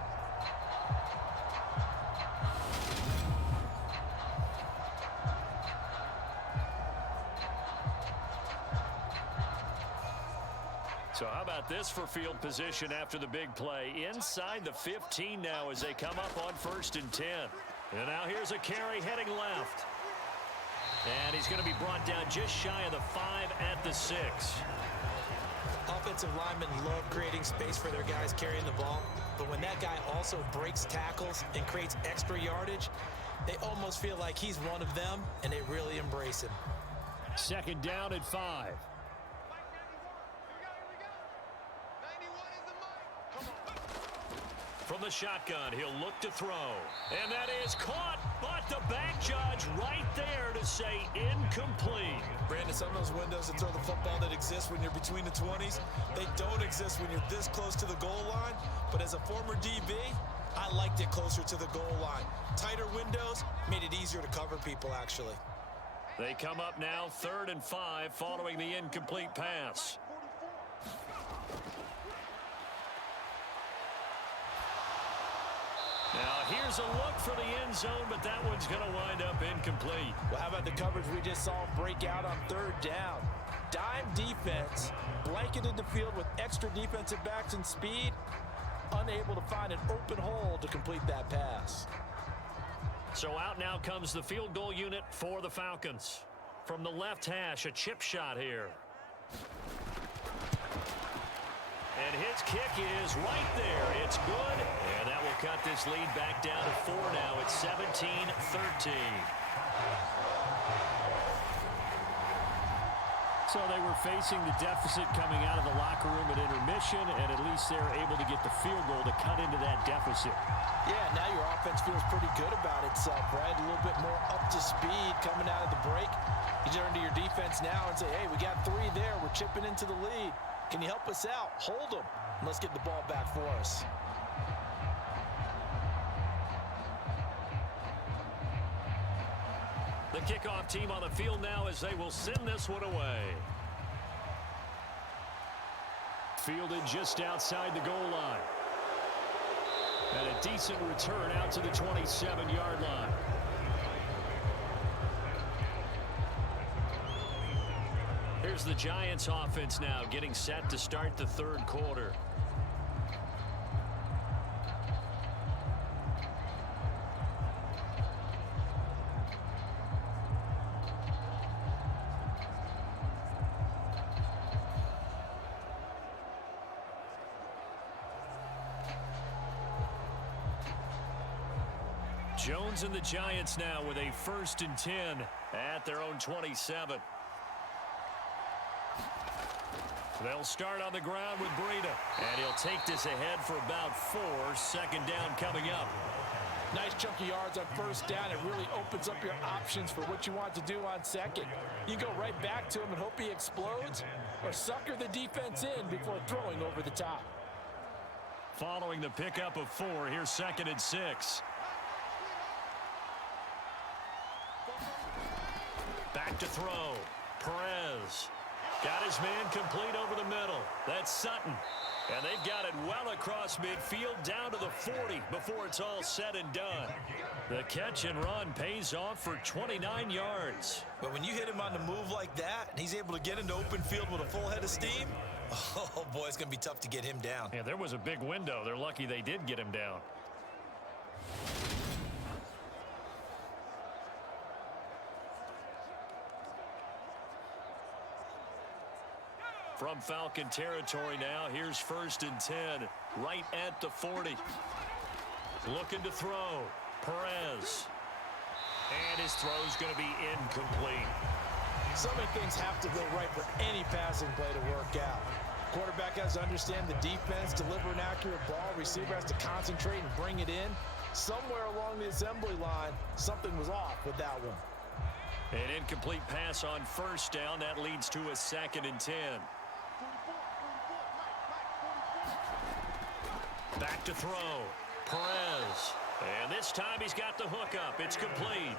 So how about this for field position after the big play? Inside the 15 now as they come up on 1st and 10. And now here's a carry heading left. And he's going to be brought down just shy of the 5 at the 6. Offensive linemen love creating space for their guys carrying the ball. But when that guy also breaks tackles and creates extra yardage, they almost feel like he's one of them, and they really embrace him. 2nd down at 5. From the shotgun, he'll look to throw. And that is caught, but the back judge right there to say incomplete. Brandon, some of those windows to throw the football that exist when you're between the 20s, they don't exist when you're this close to the goal line. But as a former DB, I liked it closer to the goal line. Tighter windows made it easier to cover people, actually. They come up now 3rd and 5 following the incomplete pass. Now here's a look for the end zone, but that one's going to wind up incomplete. Well, how about the coverage we just saw break out on third down? Dime defense, blanketed the field with extra defensive backs and speed, unable to find an open hole to complete that pass. So out now comes the field goal unit for the Falcons. From the left hash, a chip shot here. And his kick is right there. It's good. And that will cut this lead back down to 4 now. It's 17-13. So they were facing the deficit coming out of the locker room at intermission, and at least they're able to get the field goal to cut into that deficit. Yeah, now your offense feels pretty good about itself, right? A little bit more up to speed coming out of the break. You turn to your defense now and say, hey, we got 3 there. We're chipping into the lead. Can you help us out? Hold them. Let's get the ball back for us. The kickoff team on the field now as they will send this one away. Fielded just outside the goal line. And a decent return out to the 27-yard line. Here's the Giants offense now getting set to start the third quarter. Jones and the Giants now with a 1st and 10 at their own 27. They'll start on the ground with Breida. And he'll take this ahead for about 4. 2nd down coming up. Nice chunky yards on 1st down. It really opens up your options for what you want to do on 2nd. You go right back to him and hope he explodes, or sucker the defense in before throwing over the top. Following the pickup of 4, here's 2nd and 6. Back to throw. Perez. Got his man complete over the middle. That's Sutton. And they've got it well across midfield down to the 40 before it's all said and done. The catch and run pays off for 29 yards. But when you hit him on the move like that, and he's able to get into open field with a full head of steam, oh boy, it's going to be tough to get him down. Yeah, there was a big window. They're lucky they did get him down. From Falcon territory now, here's 1st and 10, right at the 40. Looking to throw, Perez. And his throw's going to be incomplete. So many things have to go right for any passing play to work out. Quarterback has to understand the defense, deliver an accurate ball. Receiver has to concentrate and bring it in. Somewhere along the assembly line, something was off with that one. An incomplete pass on 1st down. That leads to a 2nd and 10. Back to throw. Perez. And this time he's got the hookup. It's complete.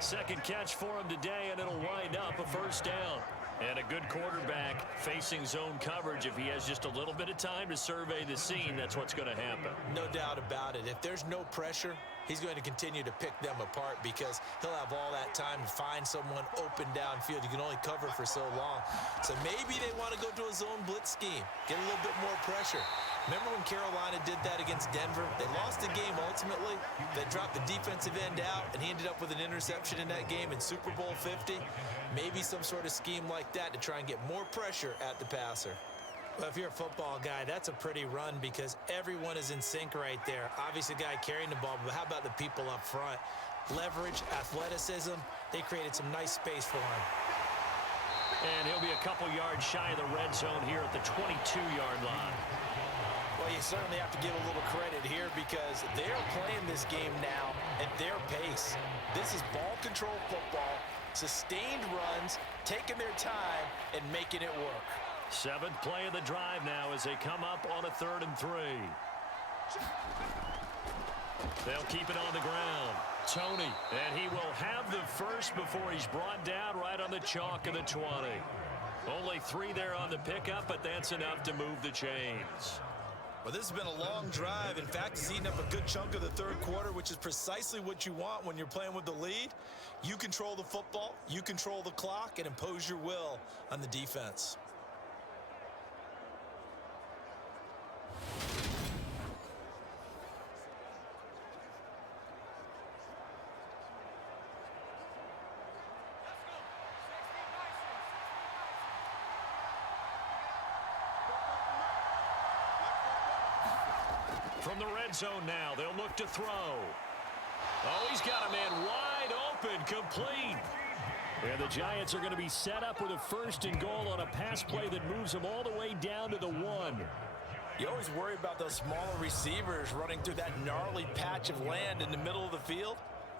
2nd catch for him today, and it'll wind up a 1st down. And a good quarterback facing zone coverage. If he has just a little bit of time to survey the scene, that's what's going to happen. No doubt about it. If there's no pressure, he's going to continue to pick them apart because he'll have all that time to find someone open downfield. You can only cover for so long. So maybe they want to go to a zone blitz scheme, get a little bit more pressure. Remember when Carolina did that against Denver? They lost the game ultimately. They dropped the defensive end out, and he ended up with an interception in that game in Super Bowl 50. Maybe some sort of scheme like that to try and get more pressure at the passer. Well, if you're a football guy, that's a pretty run because everyone is in sync right there. Obviously, the guy carrying the ball, but how about the people up front? Leverage, athleticism, they created some nice space for him. And he'll be a couple yards shy of the red zone here at the 22-yard line. Well, you certainly have to give a little credit here because they're playing this game now at their pace. This is ball control football, sustained runs, taking their time and making it work. 7th play of the drive now as they come up on a 3rd and 3. They'll keep it on the ground. Tony, and he will have the first before he's brought down right on the chalk of the 20. Only 3 there on the pickup, but that's enough to move the chains. Well, this has been a long drive. In fact, it's eaten up a good chunk of the third quarter, which is precisely what you want when you're playing with the lead. You control the football, you control the clock, and impose your will on the defense. From the red zone now, they'll look to throw. Oh, he's got a man wide open, complete. And the Giants are going to be set up with a 1st and goal on a pass play that moves them all the way down to the 1. You always worry about those smaller receivers running through that gnarly patch of land in the middle of the field.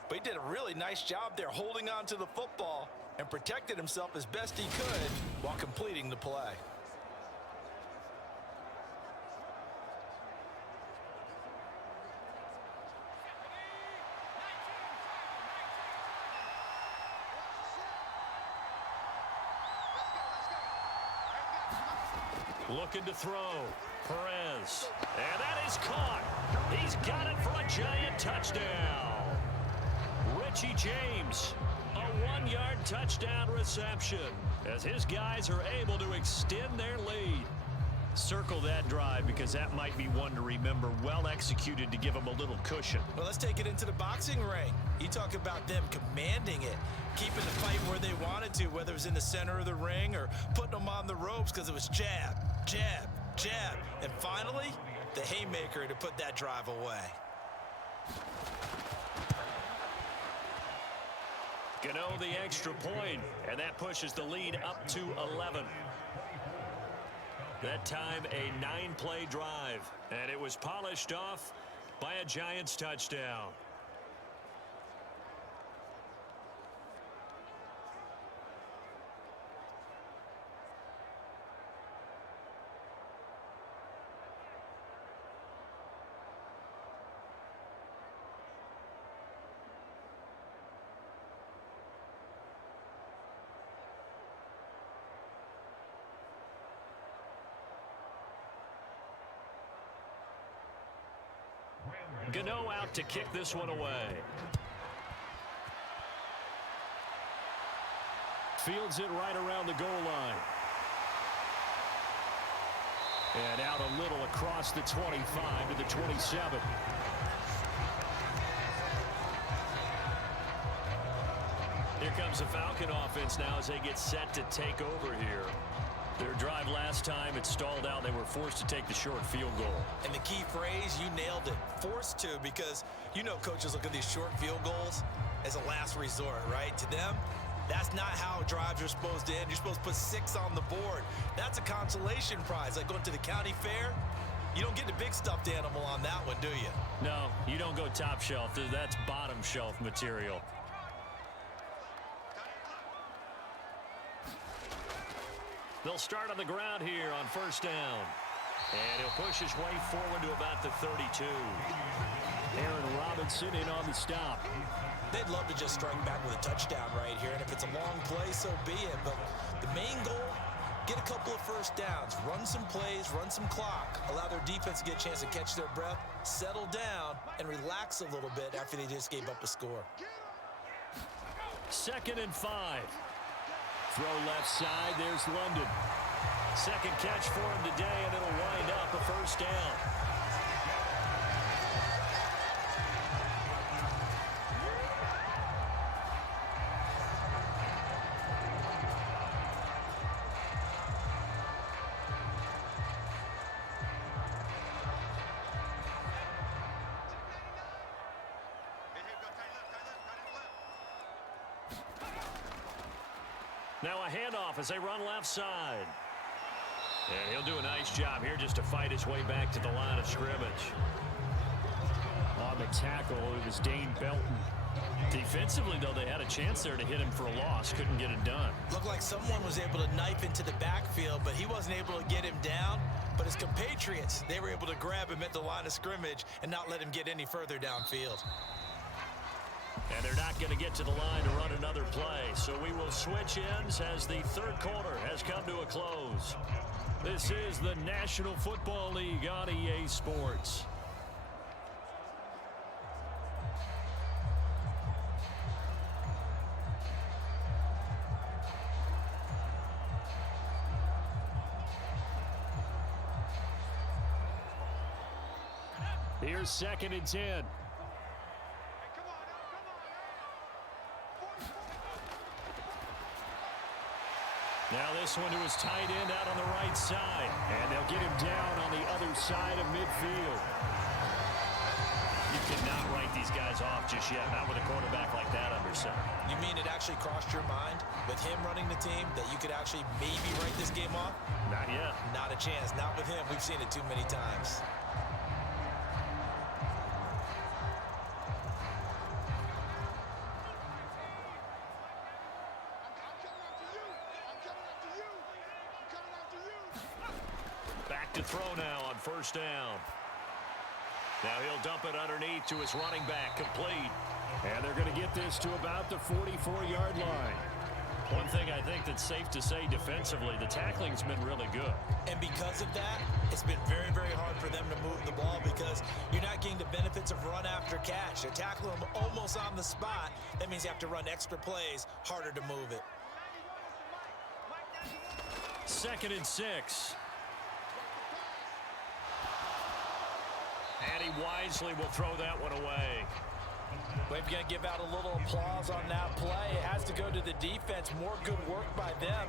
But he did a really nice job there holding on to the football and protected himself as best he could while completing the play. Looking to throw. Perez. And that is caught. He's got it for a Giant touchdown. Richie James, a 1-yard touchdown reception as his guys are able to extend their lead. Circle that drive because that might be one to remember. Well executed to give them a little cushion. Well, let's take it into the boxing ring. You talk about them commanding it, keeping the fight where they wanted to, whether it was in the center of the ring or putting them on the ropes because it was jab, jab, jab. And finally, the haymaker to put that drive away. Gano the extra point, and that pushes the lead up to 11. That time, a 9-play drive, and it was polished off by a Giants touchdown. Gano out to kick this one away. Fields it right around the goal line. And out a little across the 25 to the 27. Here comes the Falcon offense now as they get set to take over here. Their drive last time, it stalled out. They were forced to take the short field goal. And the key phrase, you nailed it. Forced to, because you know coaches look at these short field goals as a last resort, right? To them, that's not how drives are supposed to end. You're supposed to put 6 on the board. That's a consolation prize. Like going to the county fair, you don't get the big stuffed animal on that one, do you? No, you don't go top shelf. That's bottom shelf material. They'll start on the ground here on 1st down. And he'll push his way forward to about the 32. Aaron Robinson in on the stop. They'd love to just strike back with a touchdown right here. And if it's a long play, so be it. But the main goal, get a couple of 1st downs. Run some plays, run some clock. Allow their defense to get a chance to catch their breath, settle down, and relax a little bit after they just gave up a score. 2nd and 5. Throw left side, there's London. Second catch for him today, and it'll wind up a 1st down. Now a handoff as they run left side. And he'll do a nice job here just to fight his way back to the line of scrimmage. On the tackle, it was Dane Belton. Defensively, though, they had a chance there to hit him for a loss. Couldn't get it done. Looked like someone was able to knife into the backfield, but he wasn't able to get him down. But his compatriots, they were able to grab him at the line of scrimmage and not let him get any further downfield. And they're not not going to get to the line to run another play. So we will switch ends as the third quarter has come to a close. This is the National Football League on EA Sports. Here's 2nd and 10. Now this one to his tight end out on the right side. And they'll get him down on the other side of midfield. You cannot write these guys off just yet, not with a quarterback like that under center. You mean it actually crossed your mind with him running the team that you could actually maybe write this game off? Not yet. Not a chance. Not with him. We've seen it too many times. Back to throw now on 1st down. Now he'll dump it underneath to his running back, complete. And they're going to get this to about the 44-yard line. One thing I think that's safe to say defensively, the tackling's been really good. And because of that, it's been very, very hard for them to move the ball because you're not getting the benefits of run after catch. They're tackling them almost on the spot. That means you have to run extra plays, harder to move it. 2nd and 6. And he wisely will throw that one away. We've got to give out a little applause on that play. It has to go to the defense. More good work by them.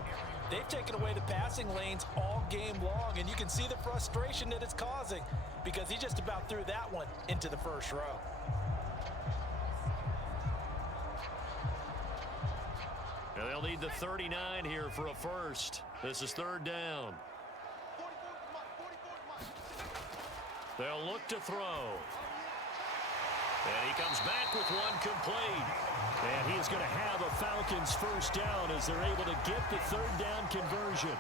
They've taken away the passing lanes all game long, and you can see the frustration that it's causing because he just about threw that one into the first row. They'll need the 39 here for a first. This is 3rd down. They'll look to throw. And he comes back with one complete. And he is going to have a Falcons first down as they're able to get the 3rd down conversion.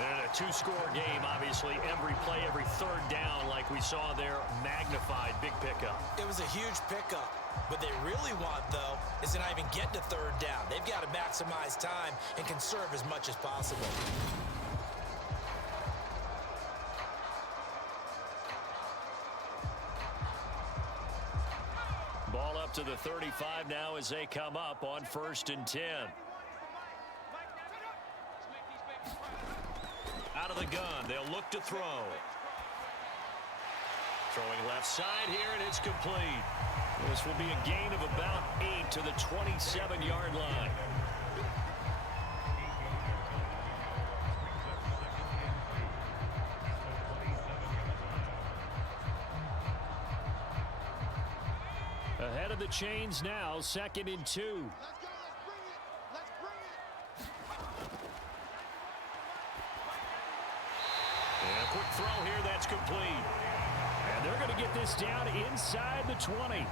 And a 2-score game, obviously, every play, every 3rd down, like we saw there, magnified, big pickup. It was a huge pickup. What they really want, though, is to not even get to 3rd down. They've got to maximize time and conserve as much as possible. Ball up to the 35 now as they come up on 1st and 10. Out of the gun, they'll look to throw. Throwing left side here, and it's complete. This will be a gain of about 8 to the 27-yard line. Ahead of the chains now, 2nd and 2. And a quick throw here, that's complete. And they're going to get this down inside the 20.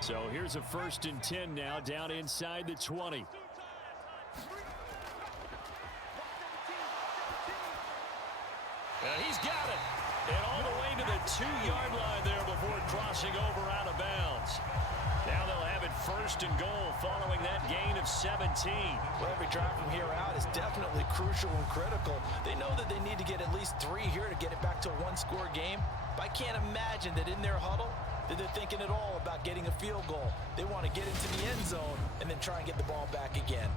So here's a 1st and 10 now down inside the 20. And he's got it. And all the way to the 2-yard line there before crossing over out of bounds. Now they'll have it 1st and goal following that gain of 17. Well, every drive from here out is definitely crucial and critical. They know that they need to get at least 3 here to get it back to a 1-score game. But I can't imagine that in their huddle that they're thinking at all about getting a field goal. They want to get into the end zone and then try and get the ball back again.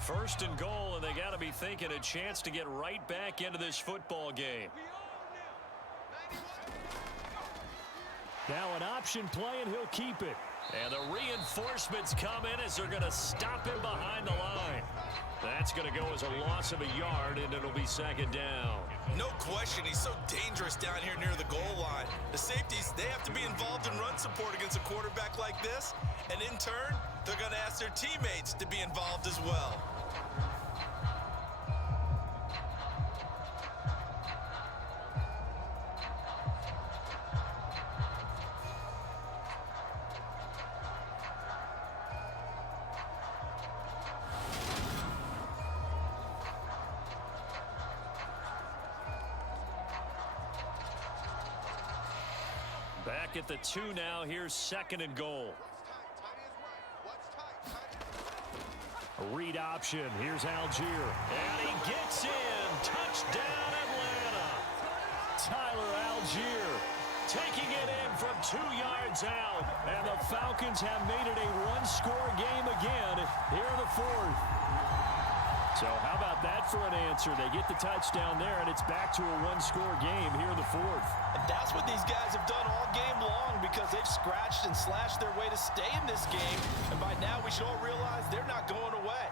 First and goal, and they got to be thinking a chance to get right back into this football game. Now an option play, and he'll keep it. And the reinforcements come in as they're going to stop him behind the line. That's going to go as a loss of a yard, and it'll be 2nd down. No question, he's so dangerous down here near the goal line. The safeties, they have to be involved in run support against a quarterback like this. And in turn, they're going to ask their teammates to be involved as well. at the 2 now. Here's 2nd and goal. A read option. Here's Algier. And he gets in. Touchdown, Atlanta. Tyler Algier taking it in from 2 yards out. And the Falcons have made it a one-score game again here in the 4th. So how about that for an answer? They get the touchdown there, and it's back to a one-score game here in the 4th. And that's what these guys have done all game long because they've scratched and slashed their way to stay in this game. And by now, we should all realize they're not going away.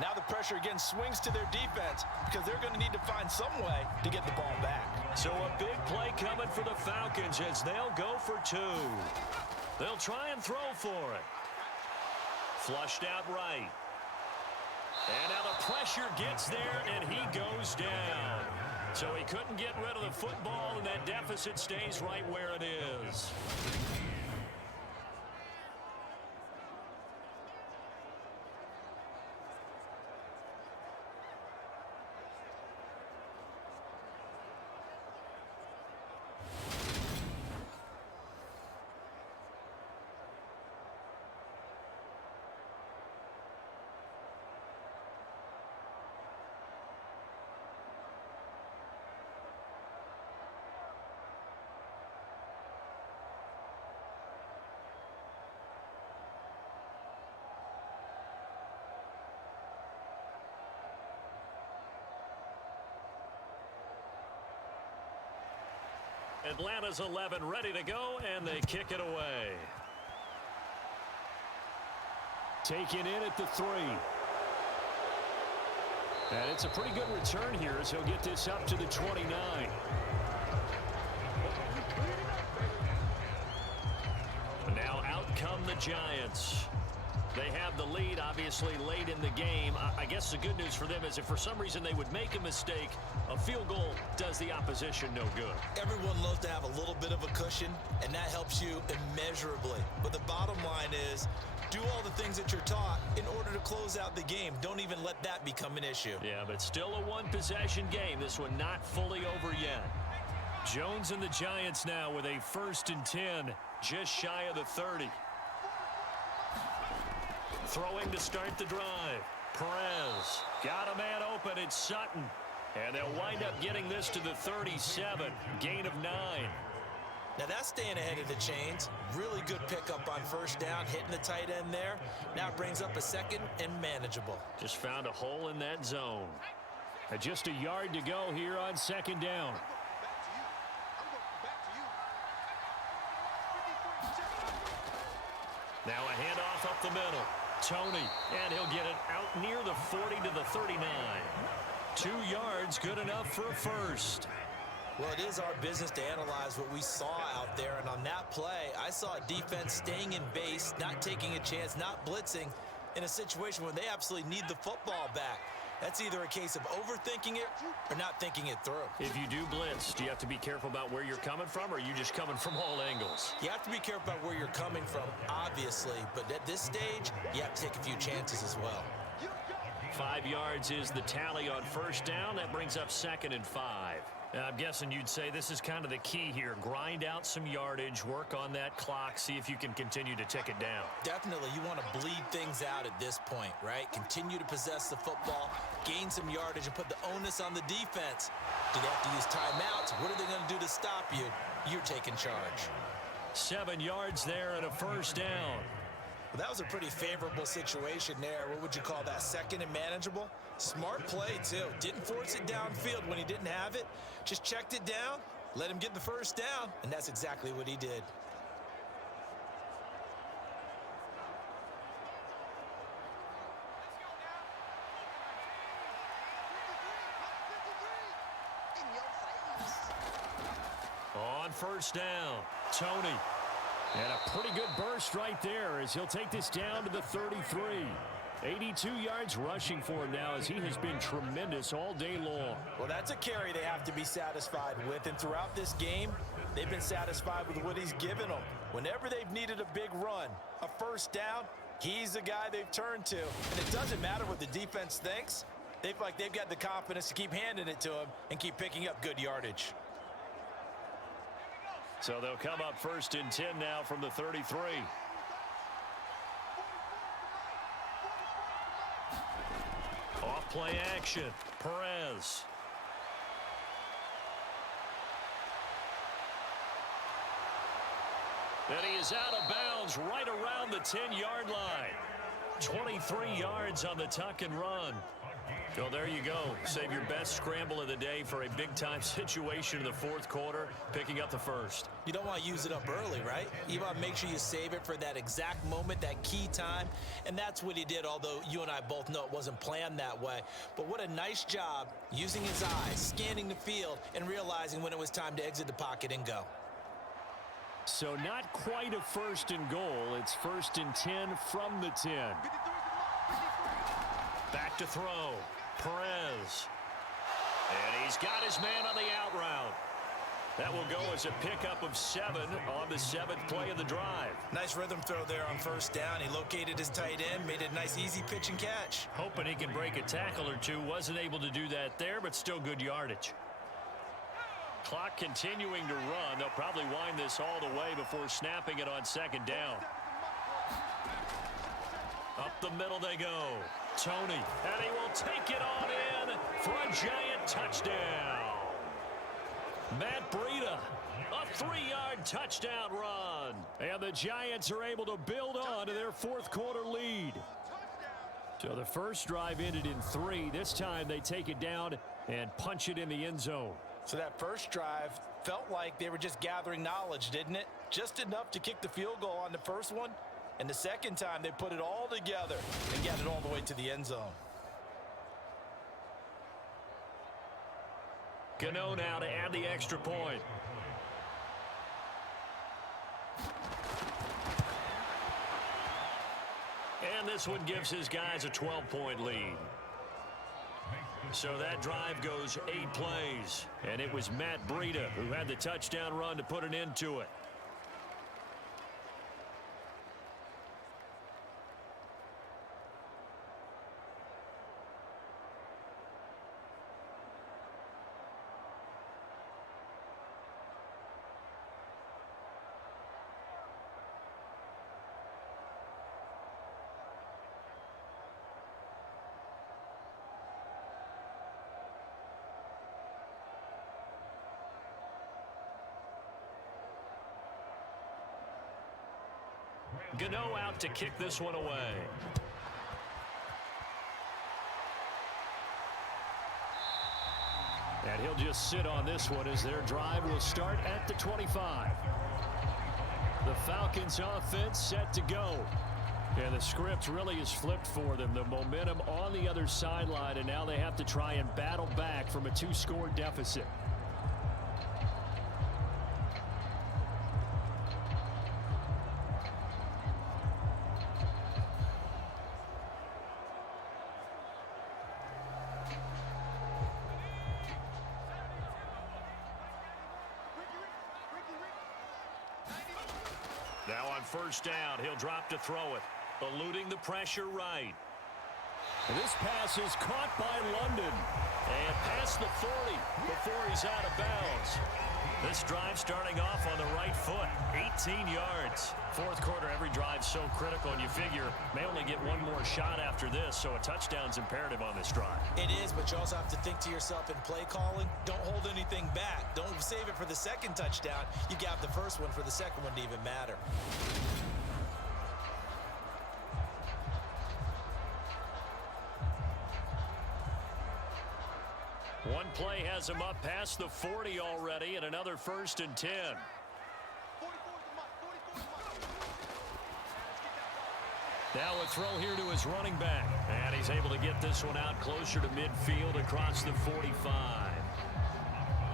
Now the pressure again swings to their defense because they're going to need to find some way to get the ball back. So a big play coming for the Falcons as they'll go for 2. They'll try and throw for it. Flushed out right. And now the pressure gets there, and he goes down. So he couldn't get rid of the football, and that deficit stays right where it is. Atlanta's 11 ready to go, and they kick it away. Taken in at the 3. And it's a pretty good return here as he'll get this up to the 29. Now out come the Giants. They have the lead, obviously, late in the game. I guess the good news for them is if for some reason they would make a mistake, a field goal does the opposition no good. Everyone loves to have a little bit of a cushion, and that helps you immeasurably. But the bottom line is, do all the things that you're taught in order to close out the game. Don't even let that become an issue. Yeah, but still a one-possession game. This one not fully over yet. Jones and the Giants now with a 1st and 10, just shy of the 30. Throwing to start the drive. Perez got a man open. It's Sutton. And they'll wind up getting this to the 37. Gain of 9. Now that's staying ahead of the chains. Really good pickup on 1st down, hitting the tight end there. Now it brings up a 2nd and manageable. Just found a hole in that zone. Just a yard to go here on 2nd down. Now a handoff up the middle. Tony, and he'll get it out near the 40 to the 39. 2 yards, good enough for a 1st. Well, it is our business to analyze what we saw out there, and on that play, I saw a defense staying in base, not taking a chance, not blitzing in a situation where they absolutely need the football back. That's either a case of overthinking it or not thinking it through. If you do blitz, do you have to be careful about where you're coming from, or are you just coming from all angles? You have to be careful about where you're coming from, obviously, but at this stage, you have to take a few chances as well. 5 yards is the tally on 1st down. That brings up 2nd and 5. I'm guessing you'd say this is kind of the key here. Grind out some yardage, work on that clock, see if you can continue to tick it down. Definitely, you want to bleed things out at this point, right? Continue to possess the football, gain some yardage, and put the onus on the defense. Do they have to use timeouts? What are they going to do to stop you? You're taking charge. 7 yards there and a 1st down. Well, that was a pretty favorable situation there. What would you call that, 2nd and manageable? Smart play, too. Didn't force it downfield when he didn't have it. Just checked it down, let him get the 1st down, and that's exactly what he did. On 1st down, Tony. And a pretty good burst right there as he'll take this down to the 33. 82 yards rushing for him now as he has been tremendous all day long. Well, that's a carry they have to be satisfied with. And throughout this game, they've been satisfied with what he's given them. Whenever they've needed a big run, a 1st down, he's the guy they've turned to. And it doesn't matter what the defense thinks. They've got the confidence to keep handing it to him and keep picking up good yardage. So they'll come up 1st and 10 now from the 33. Off play action. Perez. And he is out of bounds right around the 10-yard line. 23 yards on the tuck and run. So there you go. Save your best scramble of the day for a big-time situation in the 4th quarter, picking up the 1st. You don't want to use it up early, right? You want to make sure you save it for that exact moment, that key time. And that's what he did, although you and I both know it wasn't planned that way. But what a nice job using his eyes, scanning the field, and realizing when it was time to exit the pocket and go. So not quite a 1st and goal. It's 1st and 10 from the 10. Back to throw. Perez. And he's got his man on the out route. That will go as a pickup of 7 on the 7th play of the drive. Nice rhythm throw there on 1st down. He located his tight end, made a nice easy pitch and catch. Hoping he can break a tackle or two. Wasn't able to do that there, but still good yardage. Clock continuing to run. They'll probably wind this all the way before snapping it on 2nd down. Up the middle they go. Tony, and he will take it on in for a giant touchdown. Matt Breida, a 3-yard touchdown run. And the Giants are able to build on to their 4th quarter lead. So the first drive ended in 3. This time they take it down and punch it in the end zone. So that first drive felt like they were just gathering knowledge, didn't it? Just enough to kick the field goal on the first one. And the second time, they put it all together and got it all the way to the end zone. Gano now to add the extra point. And this one gives his guys a 12-point lead. So that drive goes 8 plays. And it was Matt Breida who had the touchdown run to put an end to it. Gano out to kick this one away. And he'll just sit on this one as their drive will start at the 25. The Falcons offense set to go. And the script really is flipped for them. The momentum on the other sideline, and now they have to try and battle back from a 2-score deficit. Now on 1st down, he'll drop to throw it, eluding the pressure right. And this pass is caught by London and past the 40 before he's out of bounds. This drive starting off on the right foot, 18 yards. 4th quarter, every drive so critical, and you figure may only get one more shot after this, so a touchdown's imperative on this drive. It is, but you also have to think to yourself in play calling, don't hold anything back. Don't save it for the 2nd touchdown. You got the first one for the 2nd one to even matter. One play has him up past the 40 already, and another 1st and 10. Now a throw here to his running back. And he's able to get this one out closer to midfield across the 45.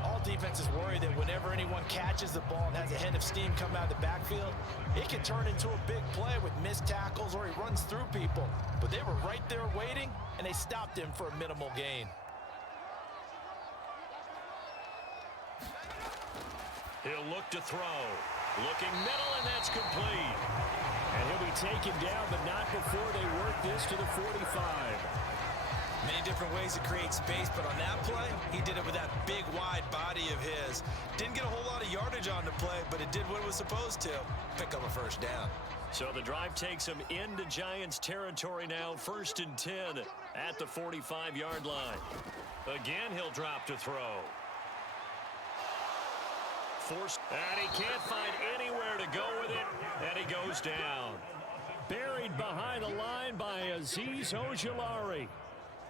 All defenses worry that whenever anyone catches the ball and has a head of steam come out of the backfield, it can turn into a big play with missed tackles or he runs through people. But they were right there waiting, and they stopped him for a minimal gain. He'll look to throw. Looking middle, and that's complete. And he'll be taken down, but not before they work this to the 45. Many different ways to create space, but on that play, he did it with that big, wide body of his. Didn't get a whole lot of yardage on the play, but it did what it was supposed to. Pick up a first down. So the drive takes him into Giants territory now, 1st and 10 at the 45-yard line. Again, he'll drop to throw. And he can't find anywhere to go with it, and he goes down. Buried behind the line by Azeez Ojulari.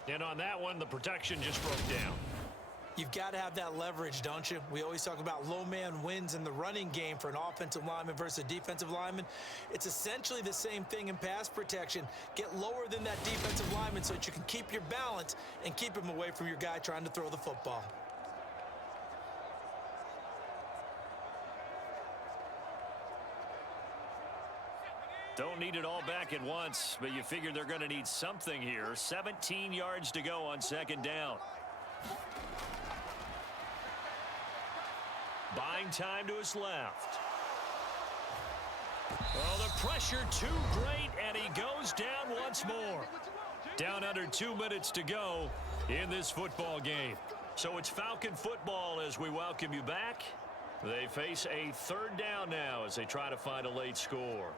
And on that one, the protection just broke down. You've got to have that leverage, don't you? We always talk about low man wins in the running game for an offensive lineman versus a defensive lineman. It's essentially the same thing in pass protection. Get lower than that defensive lineman so that you can keep your balance and keep him away from your guy trying to throw the football. Don't need it all back at once, but you figure they're going to need something here. 17 yards to go on 2nd down. Buying time to his left. Oh, the pressure too great, and he goes down once more. Down under 2 minutes to go in this football game. So it's Falcon football as we welcome you back. They face a 3rd down now as they try to find a late score.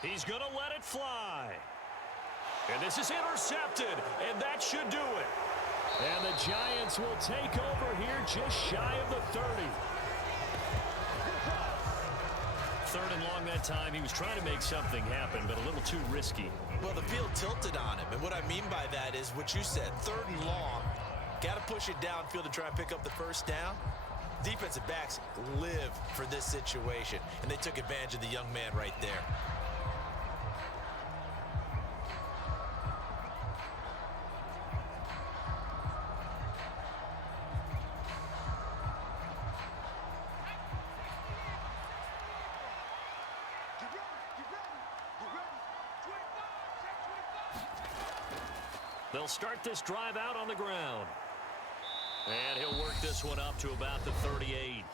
He's going to let it fly. And this is intercepted, and that should do it. And the Giants will take over here just shy of the 30. 3rd and long that time. He was trying to make something happen, but a little too risky. Well, the field tilted on him, and what I mean by that is what you said, 3rd and long. Got to push it downfield to try and pick up the first down. Defensive backs live for this situation, and they took advantage of the young man right there. They'll start this drive out on the ground. And he'll work this one up to about the 38.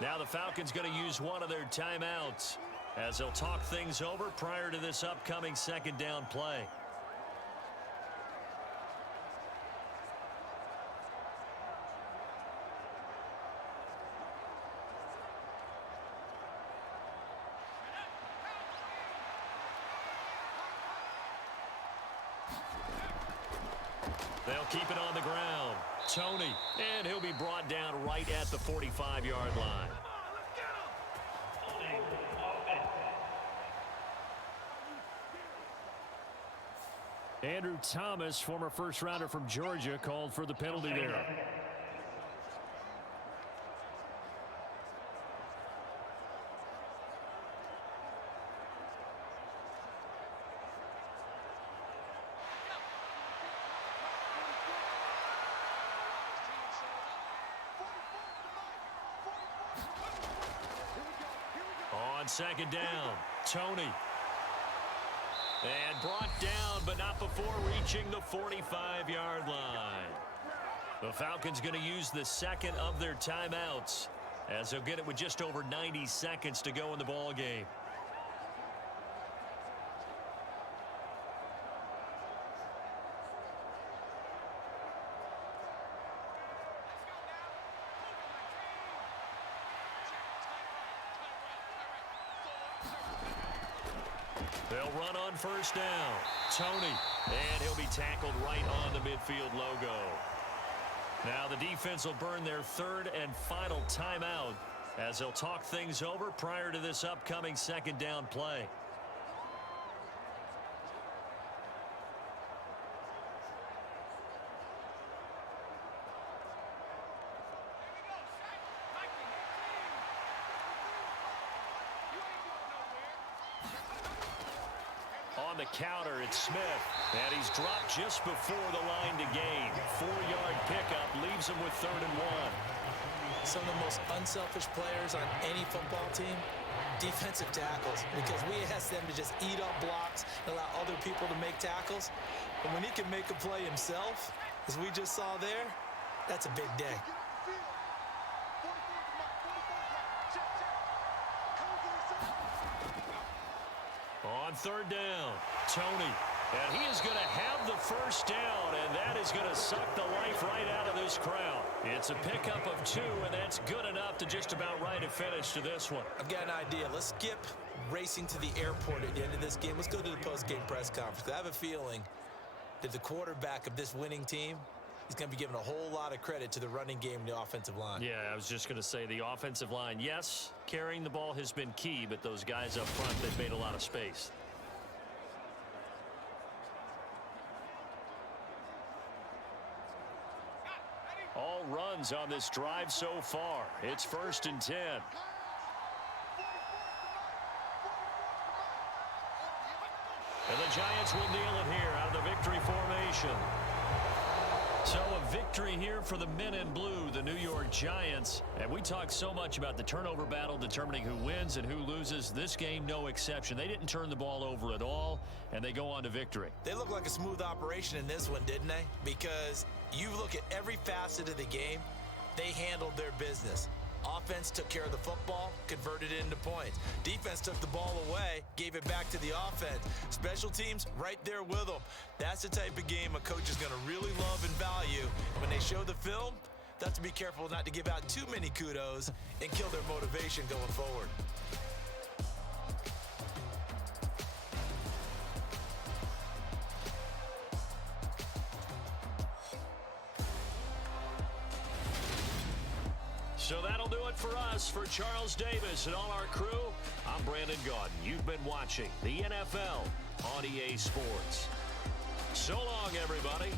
Now the Falcons going to use one of their timeouts as they'll talk things over prior to this upcoming 2nd down play. They'll keep it on the ground. Tony, and he'll be brought down right at the 45-yard line. Andrew Thomas, former first-rounder from Georgia, called for the penalty there. On 2nd down, Tony. And brought down, but not before reaching the 45-yard line. The Falcons going to use the 2nd of their timeouts as they'll get it with just over 90 seconds to go in the ball game. They'll run on 1st down. Tony, and he'll be tackled right on the midfield logo. Now the defense will burn their 3rd and final timeout as they'll talk things over prior to this upcoming 2nd down play. On the counter, it's Smith, and he's dropped just before the line to gain. 4-yard pickup leaves him with 3rd and 1. Some of the most unselfish players on any football team, defensive tackles, because we ask them to just eat up blocks and allow other people to make tackles. But when he can make a play himself, as we just saw there, that's a big day. third down. Tony. And he is going to have the first down, and that is going to suck the life right out of this crowd. It's a pickup of 2, and that's good enough to just about write a finish to this one. I've got an idea. Let's skip racing to the airport at the end of this game. Let's go to the post-game press conference. I have a feeling that the quarterback of this winning team is going to be giving a whole lot of credit to the running game and the offensive line. Yeah, I was just going to say the offensive line, yes, carrying the ball has been key, but those guys up front, they've made a lot of space. All runs on this drive so far. It's 1st and 10. And the Giants will kneel it here out of the victory formation. So a victory here for the men in blue, the New York Giants. And we talk so much about the turnover battle determining who wins and who loses. This game, no exception. They didn't turn the ball over at all, and they go on to victory. They look like a smooth operation in this one, didn't they? Because you look at every facet of the game, they handled their business. Offense took care of the football, converted it into points. Defense took the ball away, gave it back to the offense. Special teams, right there with them. That's the type of game a coach is going to really love and value. When they show the film, they have to be careful not to give out too many kudos and kill their motivation going forward. So that'll do it for us. For Charles Davis and all our crew, I'm Brandon Gaudin. You've been watching the NFL on EA Sports. So long, everybody.